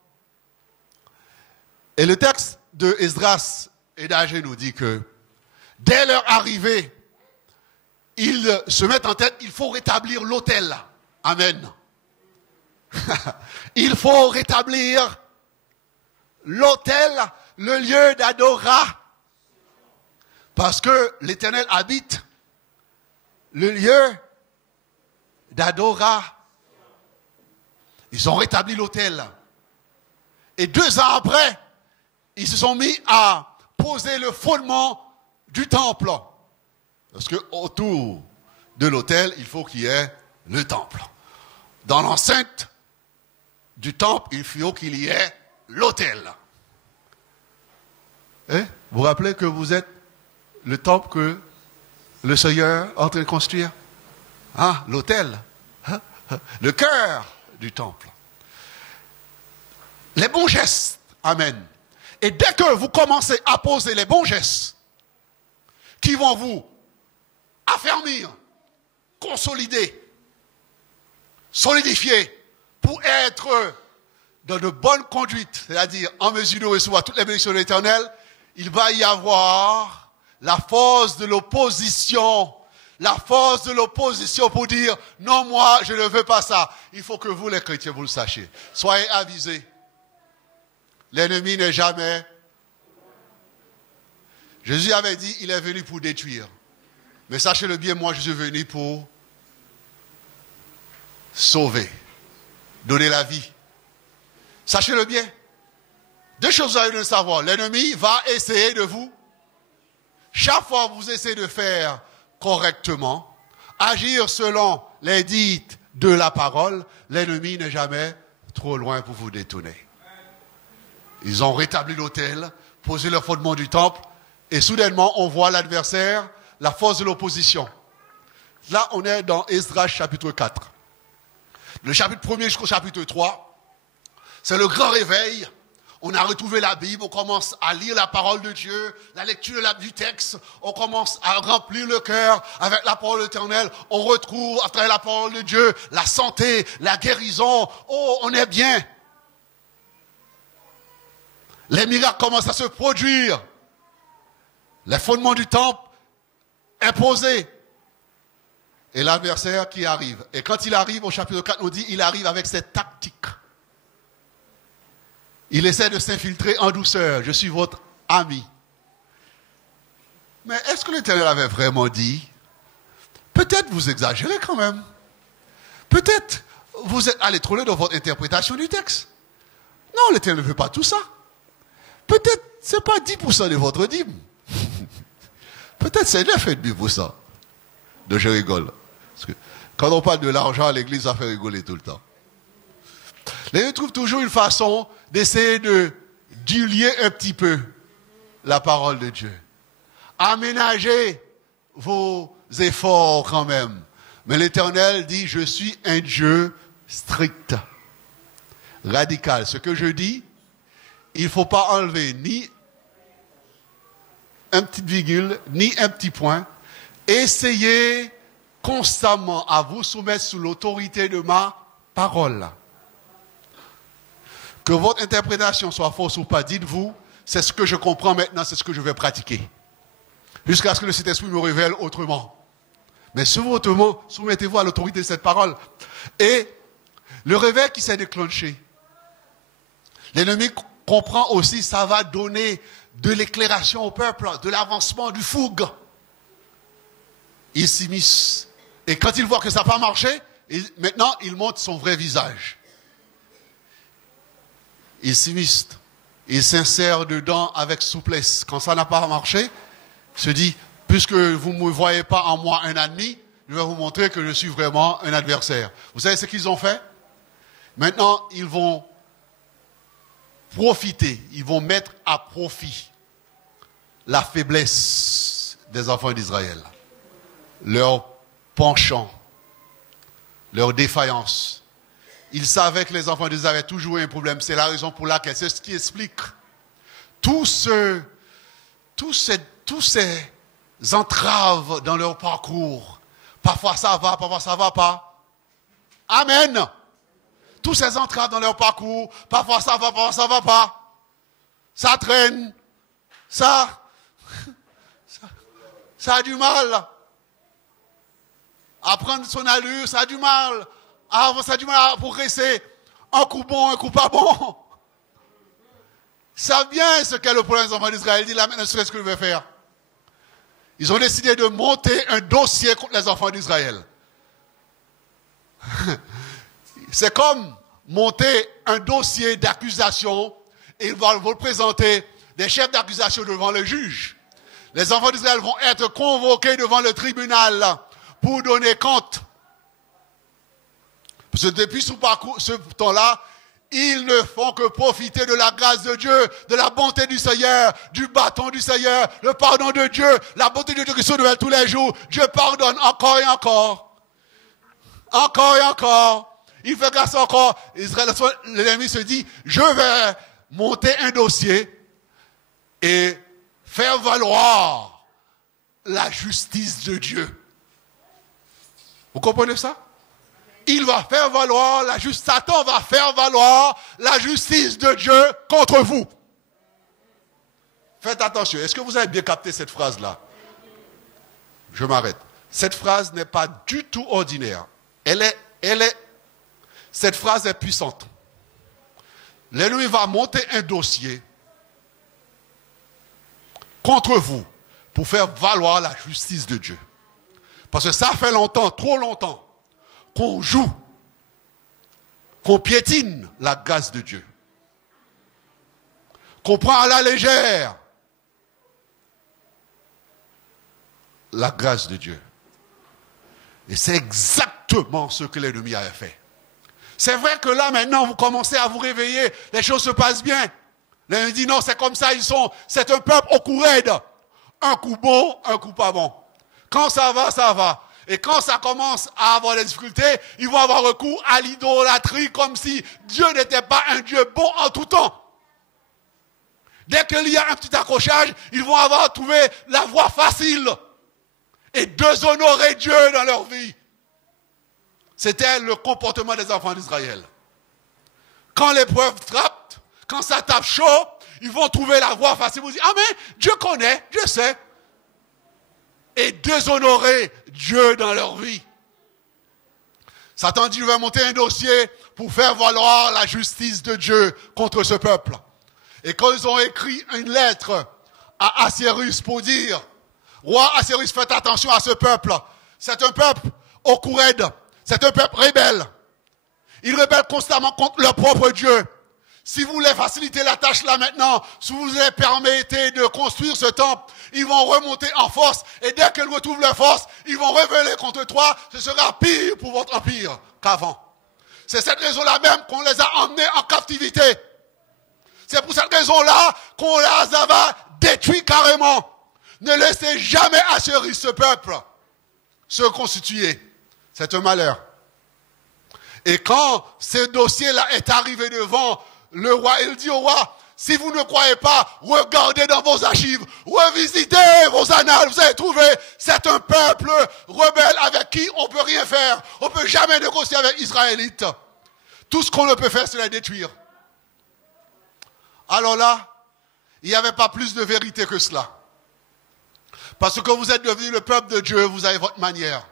Et le texte de Esdras et d'Agé nous dit que dès leur arrivée, ils se mettent en tête, il faut rétablir l'autel. Amen. Il faut rétablir l'autel, le lieu d'adoration. Parce que l'Éternel habite le lieu d'adoration. Ils ont rétabli l'autel. Et 2 ans après, ils se sont mis à poser le fondement du temple. Parce que autour de l'autel, il faut qu'il y ait le temple. Dans l'enceinte du temple, il faut qu'il y ait l'autel. Vous vous rappelez que vous êtes le temple que le Seigneur est en train de construire? Ah, l'autel. Le cœur du temple. Les bons gestes. Amen. Et dès que vous commencez à poser les bons gestes qui vont vous affermir, consolider, solidifier pour être dans de bonnes conduites, c'est-à-dire en mesure de recevoir toutes les bénédictions de l'Éternel, il va y avoir la force de l'opposition. La force de l'opposition pour dire, non, moi, je ne veux pas ça. Il faut que vous, les chrétiens, vous le sachiez. Soyez avisés. L'ennemi n'est jamais. Jésus avait dit, il est venu pour détruire. Mais sachez-le bien, moi, je suis venu pour sauver, donner la vie. Sachez-le bien. 2 choses à le savoir. L'ennemi va essayer de vous. Chaque fois que vous essayez de faire correctement, agir selon les dites de la parole, l'ennemi n'est jamais trop loin pour vous détourner. Ils ont rétabli l'autel, posé le fondement du temple, et soudainement, on voit l'adversaire, la force de l'opposition. Là, on est dans Esdras chapitre 4. Le chapitre 1er jusqu'au chapitre 3, c'est le grand réveil. On a retrouvé la Bible, on commence à lire la parole de Dieu, la lecture du texte, on commence à remplir le cœur avec la parole éternelle, on retrouve à travers la parole de Dieu la santé, la guérison, oh on est bien. Les miracles commencent à se produire, les fondements du temple imposés, et l'adversaire qui arrive. Et quand il arrive au chapitre 4, on dit il arrive avec ses tactiques. Il essaie de s'infiltrer en douceur. Je suis votre ami. Mais est-ce que l'Éternel avait vraiment dit? Peut-être vous exagérez quand même. Peut-être vous êtes allé trop loin dans votre interprétation du texte. Non, l'Éternel ne veut pas tout ça. Peut-être ce n'est pas 10% de votre dîme. Peut-être c'est 9,5%. Je rigole. Parce que quand on parle de l'argent à l'église, ça fait rigoler tout le temps. L'ennemi trouve toujours une façon d'essayer de diluer un petit peu la parole de Dieu. Aménagez vos efforts quand même. Mais l'Éternel dit, je suis un Dieu strict, radical. Ce que je dis, il ne faut pas enlever ni un petit virgule, ni un petit point. Essayez constamment à vous soumettre sous l'autorité de ma parole. Que votre interprétation soit fausse ou pas, dites-vous, c'est ce que je comprends maintenant, c'est ce que je vais pratiquer. Jusqu'à ce que le Saint-Esprit me révèle autrement. Mais soumettez-vous à l'autorité de cette parole. Et le réveil qui s'est déclenché, l'ennemi comprend aussi, ça va donner de l'éclairation au peuple, de l'avancement, du fougue. Il s'immisce. Et quand il voit que ça n'a pas marché, maintenant il montre son vrai visage. Il s'immisce. Il s'insère dedans avec souplesse. Quand ça n'a pas marché, il se dit, puisque vous ne me voyez pas en moi un ennemi, je vais vous montrer que je suis vraiment un adversaire. Vous savez ce qu'ils ont fait? Maintenant, ils vont profiter, ils vont mettre à profit la faiblesse des enfants d'Israël, leur penchant, leur défaillance. Ils savaient que les enfants d'Israël avaient toujours un problème. C'est la raison pour laquelle, c'est ce qui explique tous ces entraves dans leur parcours. Parfois ça va, parfois ça va pas. Amen. Tous ces entraves dans leur parcours, parfois ça va, parfois ça va pas. Ça traîne. Ça a du mal à prendre son allure, ça a du mal à progresser. Un coup bon, un coup pas bon. Ça vient ce qu'est le problème des enfants d'Israël. Il dit là maintenant, c'est ce que je vais faire. Ils ont décidé de monter un dossier contre les enfants d'Israël. C'est comme monter un dossier d'accusation et ils vont vous présenter des chefs d'accusation devant le juge. Les enfants d'Israël vont être convoqués devant le tribunal pour donner compte. Parce que depuis ce temps-là, ils ne font que profiter de la grâce de Dieu, de la bonté du Seigneur, du bâton du Seigneur, le pardon de Dieu, la bonté de Dieu qui se renouvelle tous les jours. Dieu pardonne encore et encore. Encore et encore. Il fait grâce encore. Israël, l'ennemi se dit, je vais monter un dossier et faire valoir la justice de Dieu. Vous comprenez ça? Il va faire valoir la justice. Satan va faire valoir la justice de Dieu contre vous. Faites attention. Est-ce que vous avez bien capté cette phrase-là? Je m'arrête. Cette phrase n'est pas du tout ordinaire. Cette phrase est puissante. L'ennemi va monter un dossier contre vous pour faire valoir la justice de Dieu. Parce que ça fait longtemps, trop longtemps, qu'on joue, qu'on piétine la grâce de Dieu, qu'on prend à la légère la grâce de Dieu. Et c'est exactement ce que l'ennemi avait fait. C'est vrai que là, maintenant, vous commencez à vous réveiller, les choses se passent bien. L'ennemi dit non, c'est comme ça, c'est un peuple au cou raide. Un coup bon, un coup pas bon. Quand ça va, ça va. Et quand ça commence à avoir des difficultés, ils vont avoir recours à l'idolâtrie comme si Dieu n'était pas un Dieu bon en tout temps. Dès qu'il y a un petit accrochage, ils vont avoir trouvé la voie facile et déshonorer Dieu dans leur vie. C'était le comportement des enfants d'Israël. Quand l'épreuve frappe, quand ça tape chaud, ils vont trouver la voie facile. Ils vont dire, ah mais Dieu connaît, Dieu sait. Et déshonorer Dieu dans leur vie. Satan dit, je vais monter un dossier pour faire valoir la justice de Dieu contre ce peuple. Et quand ils ont écrit une lettre à Assyrus pour dire, roi Assyrus, faites attention à ce peuple. C'est un peuple au cou raide. C'est un peuple rebelle. Ils rebellent constamment contre leur propre Dieu. Si vous voulez faciliter la tâche là maintenant, si vous les permettez de construire ce temple, ils vont remonter en force. Et dès qu'ils retrouvent leur force, ils vont rebeller contre toi. Ce sera pire pour votre empire qu'avant. C'est cette raison-là même qu'on les a emmenés en captivité. C'est pour cette raison-là qu'on les a détruits carrément. Ne laissez jamais à ce peuple se constituer. C'est un malheur. Et quand ce dossier-là est arrivé devant le roi, il dit au roi, si vous ne croyez pas, regardez dans vos archives, revisitez vos annales, vous allez trouver, c'est un peuple rebelle avec qui on ne peut rien faire. On ne peut jamais négocier avec les Israélites. Tout ce qu'on ne peut faire, c'est les détruire. Alors là, il n'y avait pas plus de vérité que cela. Parce que vous êtes devenu le peuple de Dieu, vous avez votre manière.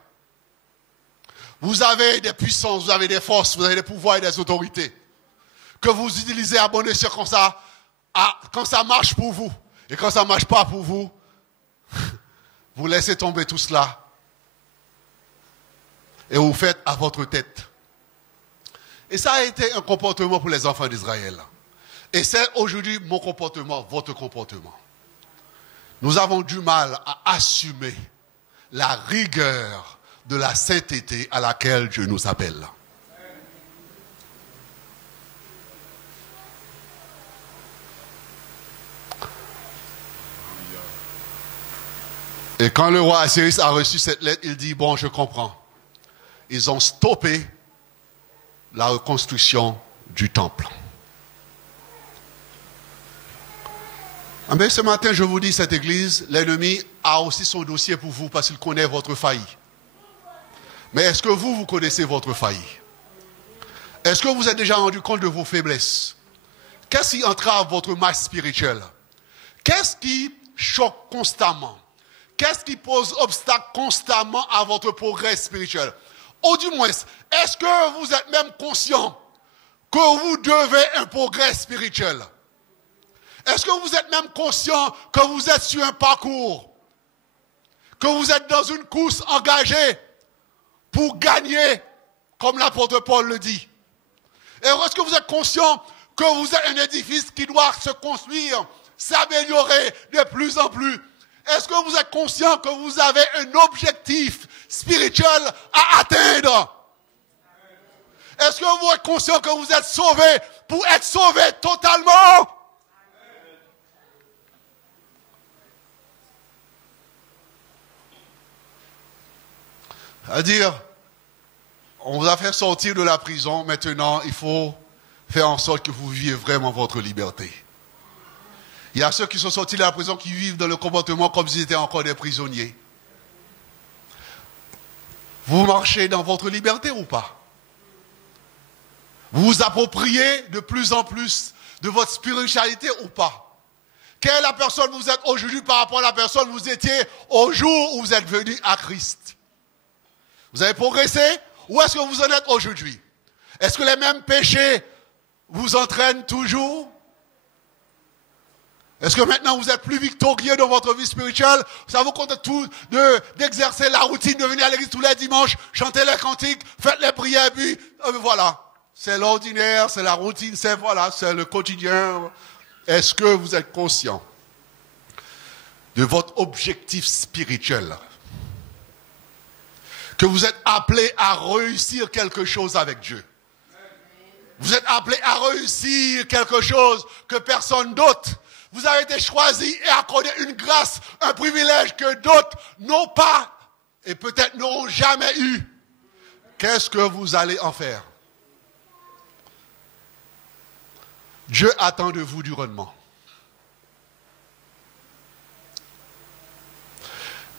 Vous avez des puissances, vous avez des forces, vous avez des pouvoirs et des autorités que vous utilisez à bon escient quand ça marche pour vous. Et quand ça ne marche pas pour vous, vous laissez tomber tout cela et vous faites à votre tête. Et ça a été un comportement pour les enfants d'Israël. Et c'est aujourd'hui mon comportement, votre comportement. Nous avons du mal à assumer la rigueur de la sainteté à laquelle Dieu nous appelle. Et quand le roi Assyrie a reçu cette lettre, il dit, bon, je comprends. Ils ont stoppé la reconstruction du temple. Mais ce matin, je vous dis, cette église, l'ennemi a aussi son dossier pour vous parce qu'il connaît votre faille. Mais est-ce que vous connaissez votre faille? Est-ce que vous êtes déjà rendu compte de vos faiblesses? Qu'est-ce qui entrave votre marche spirituelle? Qu'est-ce qui choque constamment? Qu'est-ce qui pose obstacle constamment à votre progrès spirituel? Ou du moins, est-ce que vous êtes même conscient que vous devez un progrès spirituel? Est-ce que vous êtes même conscient que vous êtes sur un parcours? Que vous êtes dans une course engagée pour gagner, comme l'apôtre Paul le dit? Et est-ce que vous êtes conscient que vous êtes un édifice qui doit se construire, s'améliorer de plus en plus? Est-ce que vous êtes conscient que vous avez un objectif spirituel à atteindre? Est-ce que vous êtes conscient que vous êtes sauvé pour être sauvé totalement? C'est-à-dire, on vous a fait sortir de la prison, maintenant il faut faire en sorte que vous viviez vraiment votre liberté. Il y a ceux qui sont sortis de la prison qui vivent dans le comportement comme s'ils étaient encore des prisonniers. Vous marchez dans votre liberté ou pas? Vous vous appropriez de plus en plus de votre spiritualité ou pas? Quelle est la personne que vous êtes aujourd'hui par rapport à la personne que vous étiez au jour où vous êtes venu à Christ? Vous avez progressé? Où est-ce que vous en êtes aujourd'hui? Est-ce que les mêmes péchés vous entraînent toujours? Est-ce que maintenant vous êtes plus victorieux dans votre vie spirituelle? Ça vous compte tout d'exercer la routine, de venir à l'église tous les dimanches, chanter les cantiques, faire les prières, puis voilà. C'est l'ordinaire, c'est la routine, c'est le quotidien. Est-ce que vous êtes conscient de votre objectif spirituel? Que vous êtes appelé à réussir quelque chose avec Dieu. Vous êtes appelé à réussir quelque chose que personne d'autre. Vous avez été choisi et accordé une grâce, un privilège que d'autres n'ont pas et peut-être n'auront jamais eu. Qu'est-ce que vous allez en faire? Dieu attend de vous du rendement.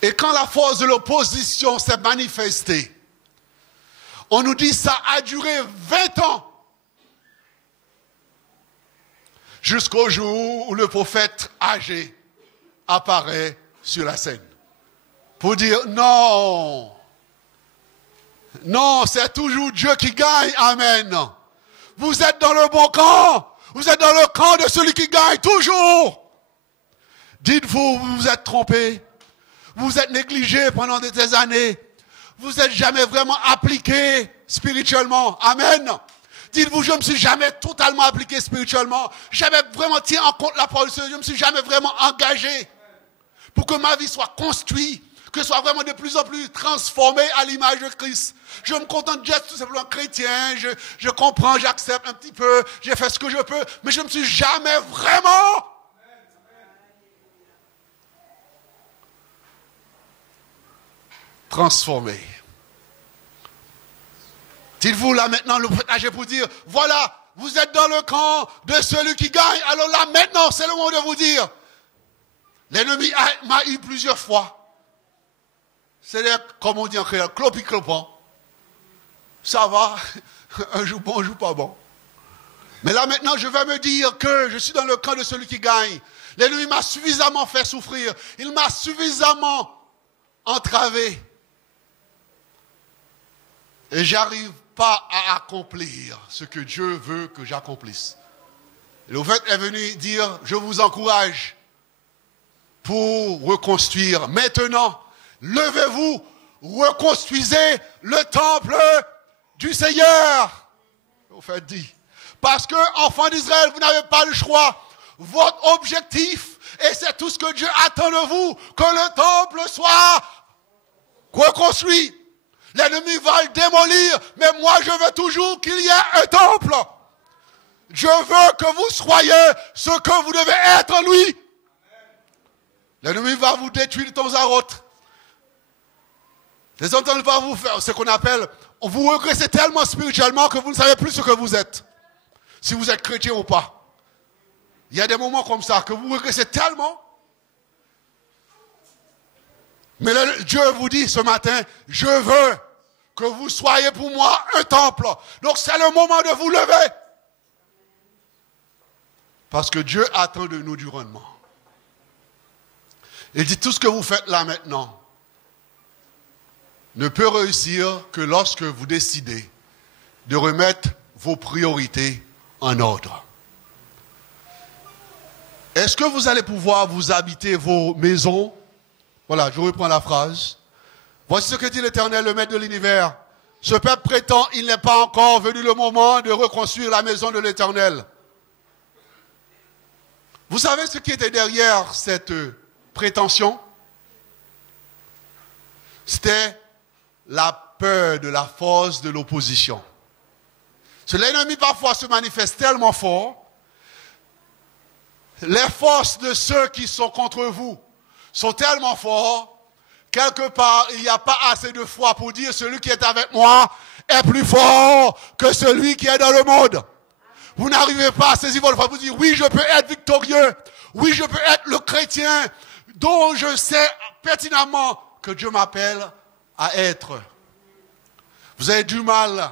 Et quand la force de l'opposition s'est manifestée, on nous dit que ça a duré 20 ans. Jusqu'au jour où le prophète âgé apparaît sur la scène. Pour dire non. Non, c'est toujours Dieu qui gagne. Amen. Vous êtes dans le bon camp. Vous êtes dans le camp de celui qui gagne toujours. Dites-vous, vous vous êtes trompé. Vous êtes négligé pendant des années. Vous n'êtes jamais vraiment appliqué spirituellement. Amen. Dites-vous, je ne me suis jamais totalement appliqué spirituellement. Jamais vraiment tenu en compte la parole de Dieu. Je ne me suis jamais vraiment engagé pour que ma vie soit construite, que je sois vraiment de plus en plus transformé à l'image de Christ. Je me contente d'être tout simplement chrétien, je comprends, j'accepte un petit peu, j'ai fait ce que je peux, mais je ne me suis jamais vraiment transformé. Dites-vous là maintenant le partager pour dire, voilà, vous êtes dans le camp de celui qui gagne. Alors là maintenant, c'est le moment de vous dire, l'ennemi m'a eu plusieurs fois. C'est-à-dire, comme on dit en créole, clopi-clopant. Ça va, un jour bon, un jour pas bon. Mais là maintenant, je vais me dire que je suis dans le camp de celui qui gagne. L'ennemi m'a suffisamment fait souffrir. Il m'a suffisamment entravé. Et j'arrive pas à accomplir ce que Dieu veut que j'accomplisse. Et le fait est venu dire, je vous encourage pour reconstruire. Maintenant, levez-vous, reconstruisez le temple du Seigneur. Au fait dit. Parce que, enfants d'Israël, vous n'avez pas le choix. Votre objectif, et c'est tout ce que Dieu attend de vous, que le temple soit reconstruit. L'ennemi va le démolir, mais moi je veux toujours qu'il y ait un temple. Je veux que vous soyez ce que vous devez être en lui. L'ennemi va vous détruire de temps à autre. Les entendez pas vous faire ce qu'on appelle, vous regressez tellement spirituellement que vous ne savez plus ce que vous êtes. Si vous êtes chrétien ou pas. Il y a des moments comme ça que vous regressez tellement. Mais Dieu vous dit ce matin, je veux que vous soyez pour moi un temple. Donc c'est le moment de vous lever. Parce que Dieu attend de nous du rendement. Il dit tout ce que vous faites là maintenant ne peut réussir que lorsque vous décidez de remettre vos priorités en ordre. Est-ce que vous allez pouvoir vous habiter vos maisons? Voilà, je reprends la phrase. Voici ce que dit l'Éternel, le Maître de l'univers. Ce peuple prétend, il n'est pas encore venu le moment de reconstruire la maison de l'Éternel. Vous savez ce qui était derrière cette prétention? C'était la peur de la force de l'opposition. L'ennemi parfois se manifeste tellement fort. Les forces de ceux qui sont contre vous sont tellement forts. Quelque part, il n'y a pas assez de foi pour dire celui qui est avec moi est plus fort que celui qui est dans le monde. Vous n'arrivez pas à saisir votre foi pour dire oui, je peux être victorieux. Oui, je peux être le chrétien dont je sais pertinemment que Dieu m'appelle à être. Vous avez du mal.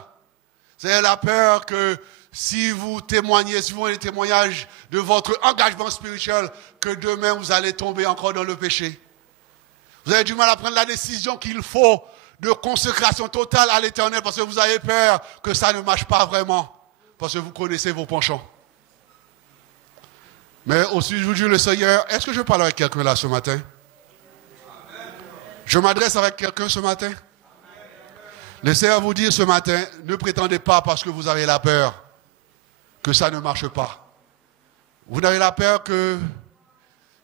Vous avez la peur que si vous témoignez, si vous avez des témoignages de votre engagement spirituel, que demain vous allez tomber encore dans le péché. Vous avez du mal à prendre la décision qu'il faut de consécration totale à l'Éternel parce que vous avez peur que ça ne marche pas vraiment. Parce que vous connaissez vos penchants. Mais aussi, je vous dis le Seigneur, est-ce que je parle avec quelqu'un là ce matin? Je m'adresse avec quelqu'un ce matin? Le Seigneur vous dit ce matin, ne prétendez pas parce que vous avez la peur que ça ne marche pas. Vous avez la peur que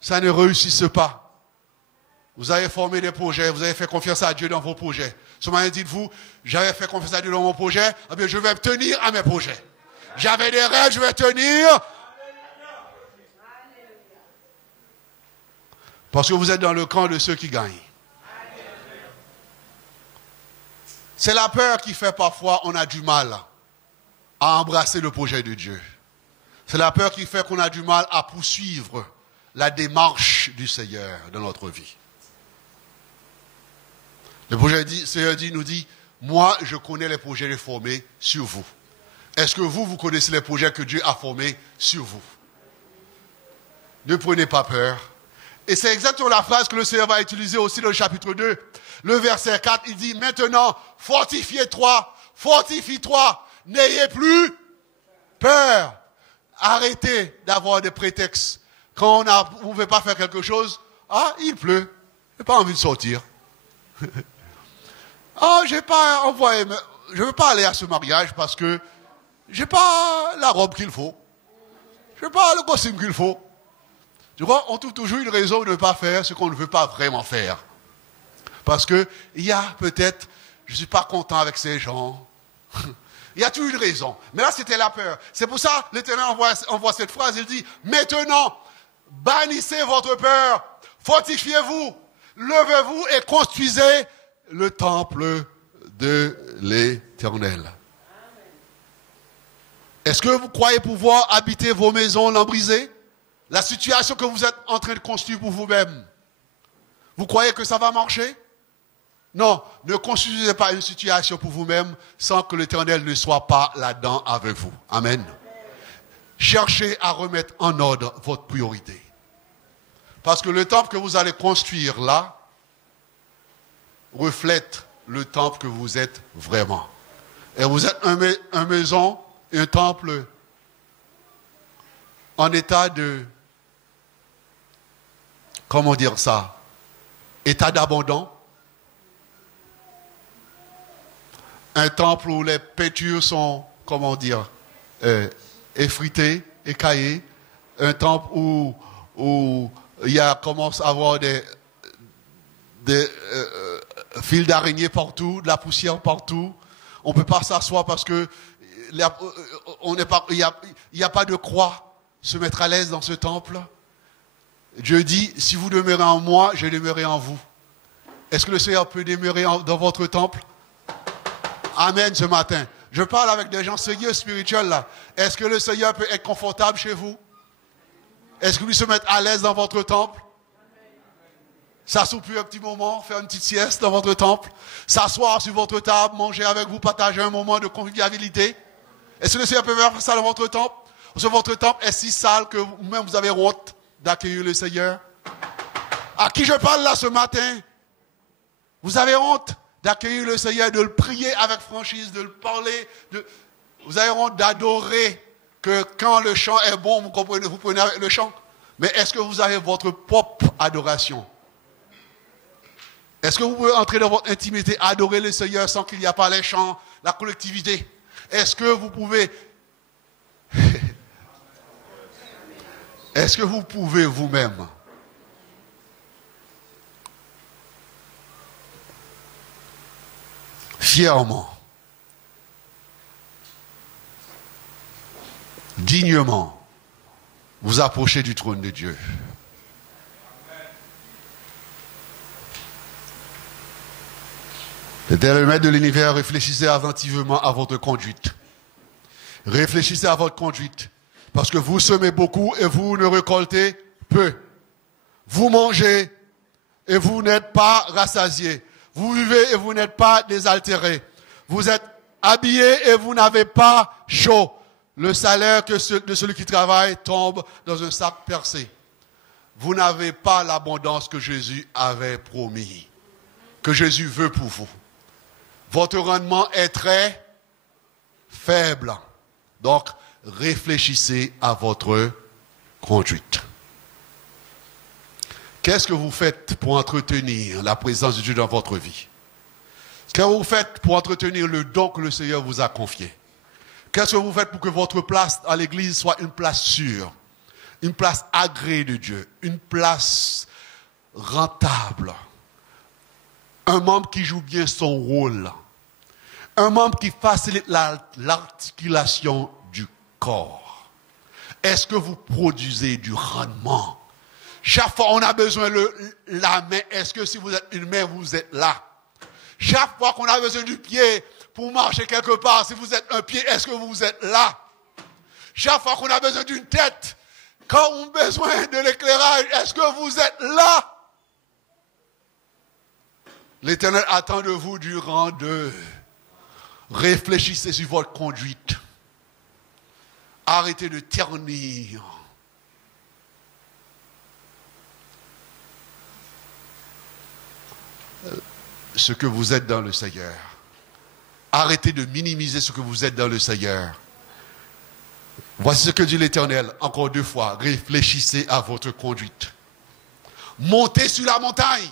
ça ne réussisse pas. Vous avez formé des projets, vous avez fait confiance à Dieu dans vos projets. Ce matin, dites-vous, j'avais fait confiance à Dieu dans mon projet, eh bien, je vais tenir à mes projets. J'avais des rêves, je vais tenir. Parce que vous êtes dans le camp de ceux qui gagnent. C'est la peur qui fait parfois on a du mal à embrasser le projet de Dieu. C'est la peur qui fait qu'on a du mal à poursuivre la démarche du Seigneur dans notre vie. Le Seigneur nous dit, moi je connais les projets que j'ai formés sur vous. Est-ce que vous connaissez les projets que Dieu a formés sur vous? Ne prenez pas peur. Et c'est exactement la phrase que le Seigneur va utiliser aussi dans le chapitre 2. Le verset 4, il dit, maintenant, fortifie-toi, n'ayez plus peur. Arrêtez d'avoir des prétextes. Quand on ne veut pas faire quelque chose, il pleut, je n'ai pas envie de sortir. Je ne veux pas aller à ce mariage parce que je n'ai pas la robe qu'il faut. Je n'ai pas le costume qu'il faut. Tu vois, on trouve toujours une raison de ne pas faire ce qu'on ne veut pas vraiment faire. Parce que il y a peut-être, je ne suis pas content avec ces gens. Il y a toujours une raison. Mais là, c'était la peur. C'est pour ça que l'Éternel envoie cette phrase. Il dit, maintenant, bannissez votre peur, fortifiez-vous, levez-vous et construisez le temple de l'Éternel. Est-ce que vous croyez pouvoir habiter vos maisons lambrisées? La situation que vous êtes en train de construire pour vous-même, vous croyez que ça va marcher? Non, ne construisez pas une situation pour vous-même sans que l'Éternel ne soit pas là-dedans avec vous. Amen. Cherchez à remettre en ordre votre priorité. Parce que le temple que vous allez construire là reflète le temple que vous êtes vraiment. Et vous êtes une maison, un temple en état de, comment dire ça, état d'abandon. Un temple où les peintures sont, comment dire, effritées, écaillées. Un temple où il y a, commence à avoir des fils d'araignée partout, de la poussière partout. On ne peut pas s'asseoir parce que il n'y a pas de croix. Se mettre à l'aise dans ce temple. Dieu dit, si vous demeurez en moi, je demeurerai en vous. Est-ce que le Seigneur peut demeurer dans votre temple? Amen ce matin. Je parle avec des gens sérieux spirituels là. Est-ce que le Seigneur peut être confortable chez vous? Est-ce que lui se met à l'aise dans votre temple? S'assouper un petit moment, faire une petite sieste dans votre temple, s'asseoir sur votre table, manger avec vous, partager un moment de convivialité. Est-ce que le Seigneur peut faire ça dans votre temple? Parce que votre temple est si sale que vous-même vous avez honte d'accueillir le Seigneur. À qui je parle là ce matin? Vous avez honte d'accueillir le Seigneur, de le prier avec franchise, de le parler. Vous avez honte d'adorer, que quand le chant est bon, vous comprenez, vous prenez avec le chant. Mais est-ce que vous avez votre propre adoration? Est-ce que vous pouvez entrer dans votre intimité, adorer le Seigneur sans qu'il n'y ait pas les chants, la collectivité? Est-ce que vous pouvez... Est-ce que vous pouvez vous-même fièrement, dignement, vous approcher du trône de Dieu? L'éternel maître de l'univers, réfléchissez attentivement à votre conduite. Réfléchissez à votre conduite. Parce que vous semez beaucoup et vous ne récoltez peu. Vous mangez et vous n'êtes pas rassasiés. Vous vivez et vous n'êtes pas désaltérés. Vous êtes habillés et vous n'avez pas chaud. Le salaire de celui qui travaille tombe dans un sac percé. Vous n'avez pas l'abondance que Jésus avait promis, que Jésus veut pour vous. Votre rendement est très faible. Donc, réfléchissez à votre conduite. Qu'est-ce que vous faites pour entretenir la présence de Dieu dans votre vie? Qu'est-ce que vous faites pour entretenir le don que le Seigneur vous a confié? Qu'est-ce que vous faites pour que votre place à l'église soit une place sûre, une place agréée de Dieu, une place rentable, un membre qui joue bien son rôle, un membre qui facilite l'articulation du corps? Est-ce que vous produisez du rendement? Chaque fois on a besoin de la main, est-ce que si vous êtes une main, vous êtes là? Chaque fois qu'on a besoin du pied pour marcher quelque part, si vous êtes un pied, est-ce que vous êtes là? Chaque fois qu'on a besoin d'une tête, quand on a besoin de l'éclairage, est-ce que vous êtes là? L'Éternel attend de vous durant de... Réfléchissez sur votre conduite. Arrêtez de ternir. Ce que vous êtes dans le Seigneur. Arrêtez de minimiser ce que vous êtes dans le Seigneur. Voici ce que dit l'Éternel, encore 2 fois. Réfléchissez à votre conduite. Montez sur la montagne.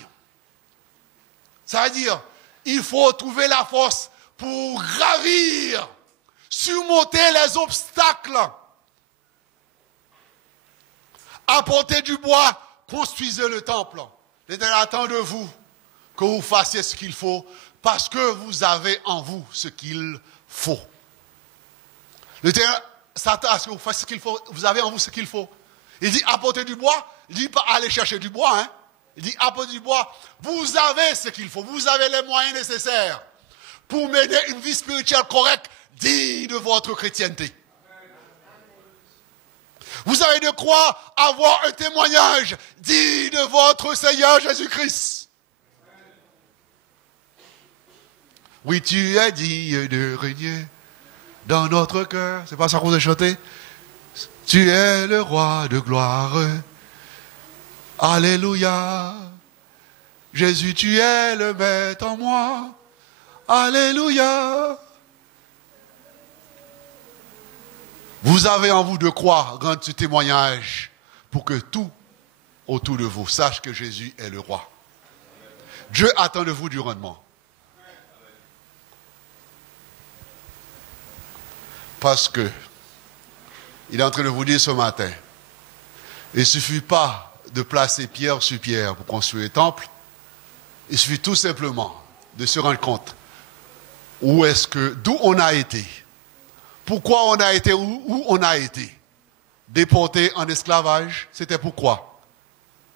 Ça veut dire, il faut trouver la force pour gravir, surmonter les obstacles. Apportez du bois, construisez le temple. L'Éternel attend de vous que vous fassiez ce qu'il faut, parce que vous avez en vous ce qu'il faut. Le terrain s'attend à ce que vous fassiez ce qu'il faut, vous avez en vous ce qu'il faut. Il dit apporter du bois, il dit pas aller chercher du bois, hein. Il dit apporter du bois, vous avez ce qu'il faut, vous avez les moyens nécessaires pour mener une vie spirituelle correcte, digne de votre chrétienté. Vous avez de quoi avoir un témoignage digne de votre Seigneur Jésus-Christ. Oui, tu es digne de régner dans notre cœur. C'est pas ça qu'on vous a chanté? Tu es le roi de gloire. Alléluia. Jésus, tu es le maître en moi. Alléluia. Vous avez en vous de quoi rendre ce témoignage pour que tout autour de vous sache que Jésus est le roi. Dieu attend de vous du rendement. Parce que il est en train de vous dire ce matin, il ne suffit pas de placer pierre sur pierre pour construire le temple. Il suffit tout simplement de se rendre compte d'où on a été. Pourquoi on a été où on a été. Déporté en esclavage, c'était pourquoi?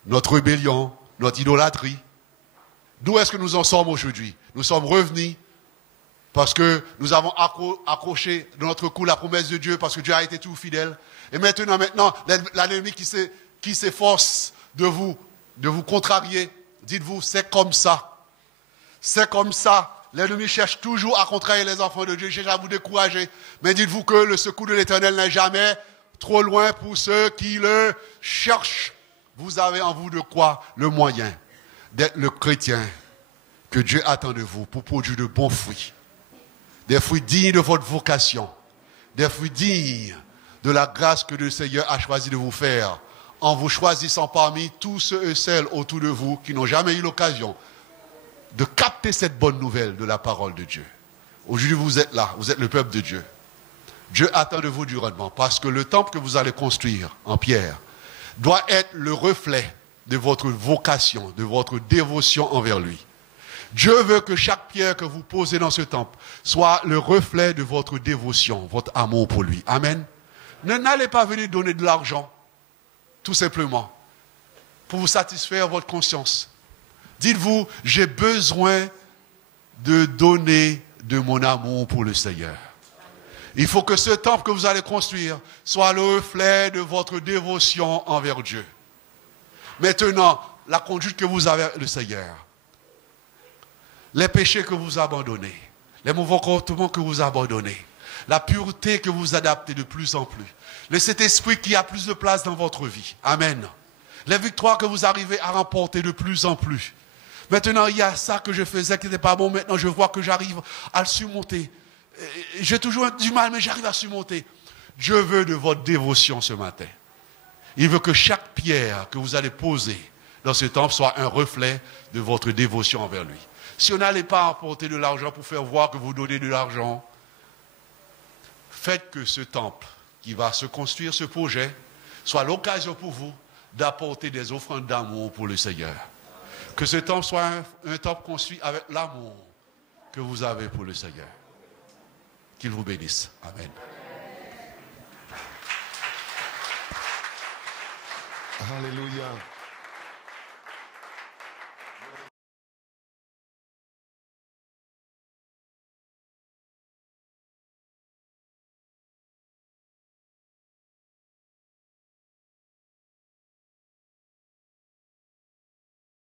Notre rébellion, notre idolâtrie. D'où est-ce que nous en sommes aujourd'hui? Nous sommes revenus parce que nous avons accroché de notre cou la promesse de Dieu, parce que Dieu a été tout fidèle. Et maintenant, l'ennemi qui s'efforce de vous contrarier, dites-vous, c'est comme ça. C'est comme ça. L'ennemi cherche toujours à contrarier les enfants de Dieu, il cherche à vous décourager. Mais dites-vous que le secours de l'Éternel n'est jamais trop loin pour ceux qui le cherchent. Vous avez en vous de quoi? Le moyen d'être le chrétien que Dieu attend de vous pour produire de bons fruits. Des fruits dignes de votre vocation. Des fruits dignes de la grâce que le Seigneur a choisi de vous faire en vous choisissant parmi tous ceux et celles autour de vous qui n'ont jamais eu l'occasion de capter cette bonne nouvelle de la parole de Dieu. Aujourd'hui, vous êtes là, vous êtes le peuple de Dieu. Dieu attend de vous du rendement parce que le temple que vous allez construire en pierre doit être le reflet de votre vocation, de votre dévotion envers lui. Dieu veut que chaque pierre que vous posez dans ce temple soit le reflet de votre dévotion, votre amour pour lui. Amen. N'allez pas venir donner de l'argent, tout simplement, pour vous satisfaire votre conscience. Dites-vous, j'ai besoin de donner de mon amour pour le Seigneur. Il faut que ce temple que vous allez construire soit le reflet de votre dévotion envers Dieu. Maintenant, la conduite que vous avez avec le Seigneur, les péchés que vous abandonnez, les mauvais comportements que vous abandonnez, la pureté que vous adaptez de plus en plus, le Saint-Esprit qui a plus de place dans votre vie. Amen. Les victoires que vous arrivez à remporter de plus en plus. Maintenant, il y a ça que je faisais qui n'était pas bon. Maintenant, je vois que j'arrive à le surmonter. J'ai toujours du mal, mais j'arrive à surmonter. Dieu veut de votre dévotion ce matin. Il veut que chaque pierre que vous allez poser dans ce temple soit un reflet de votre dévotion envers lui. Si on n'allait pas apporter de l'argent pour faire voir que vous donnez de l'argent, faites que ce temple qui va se construire, ce projet, soit l'occasion pour vous d'apporter des offrandes d'amour pour le Seigneur. Que ce temple soit un temple construit avec l'amour que vous avez pour le Seigneur. Qu'il vous bénisse. Amen. Alléluia.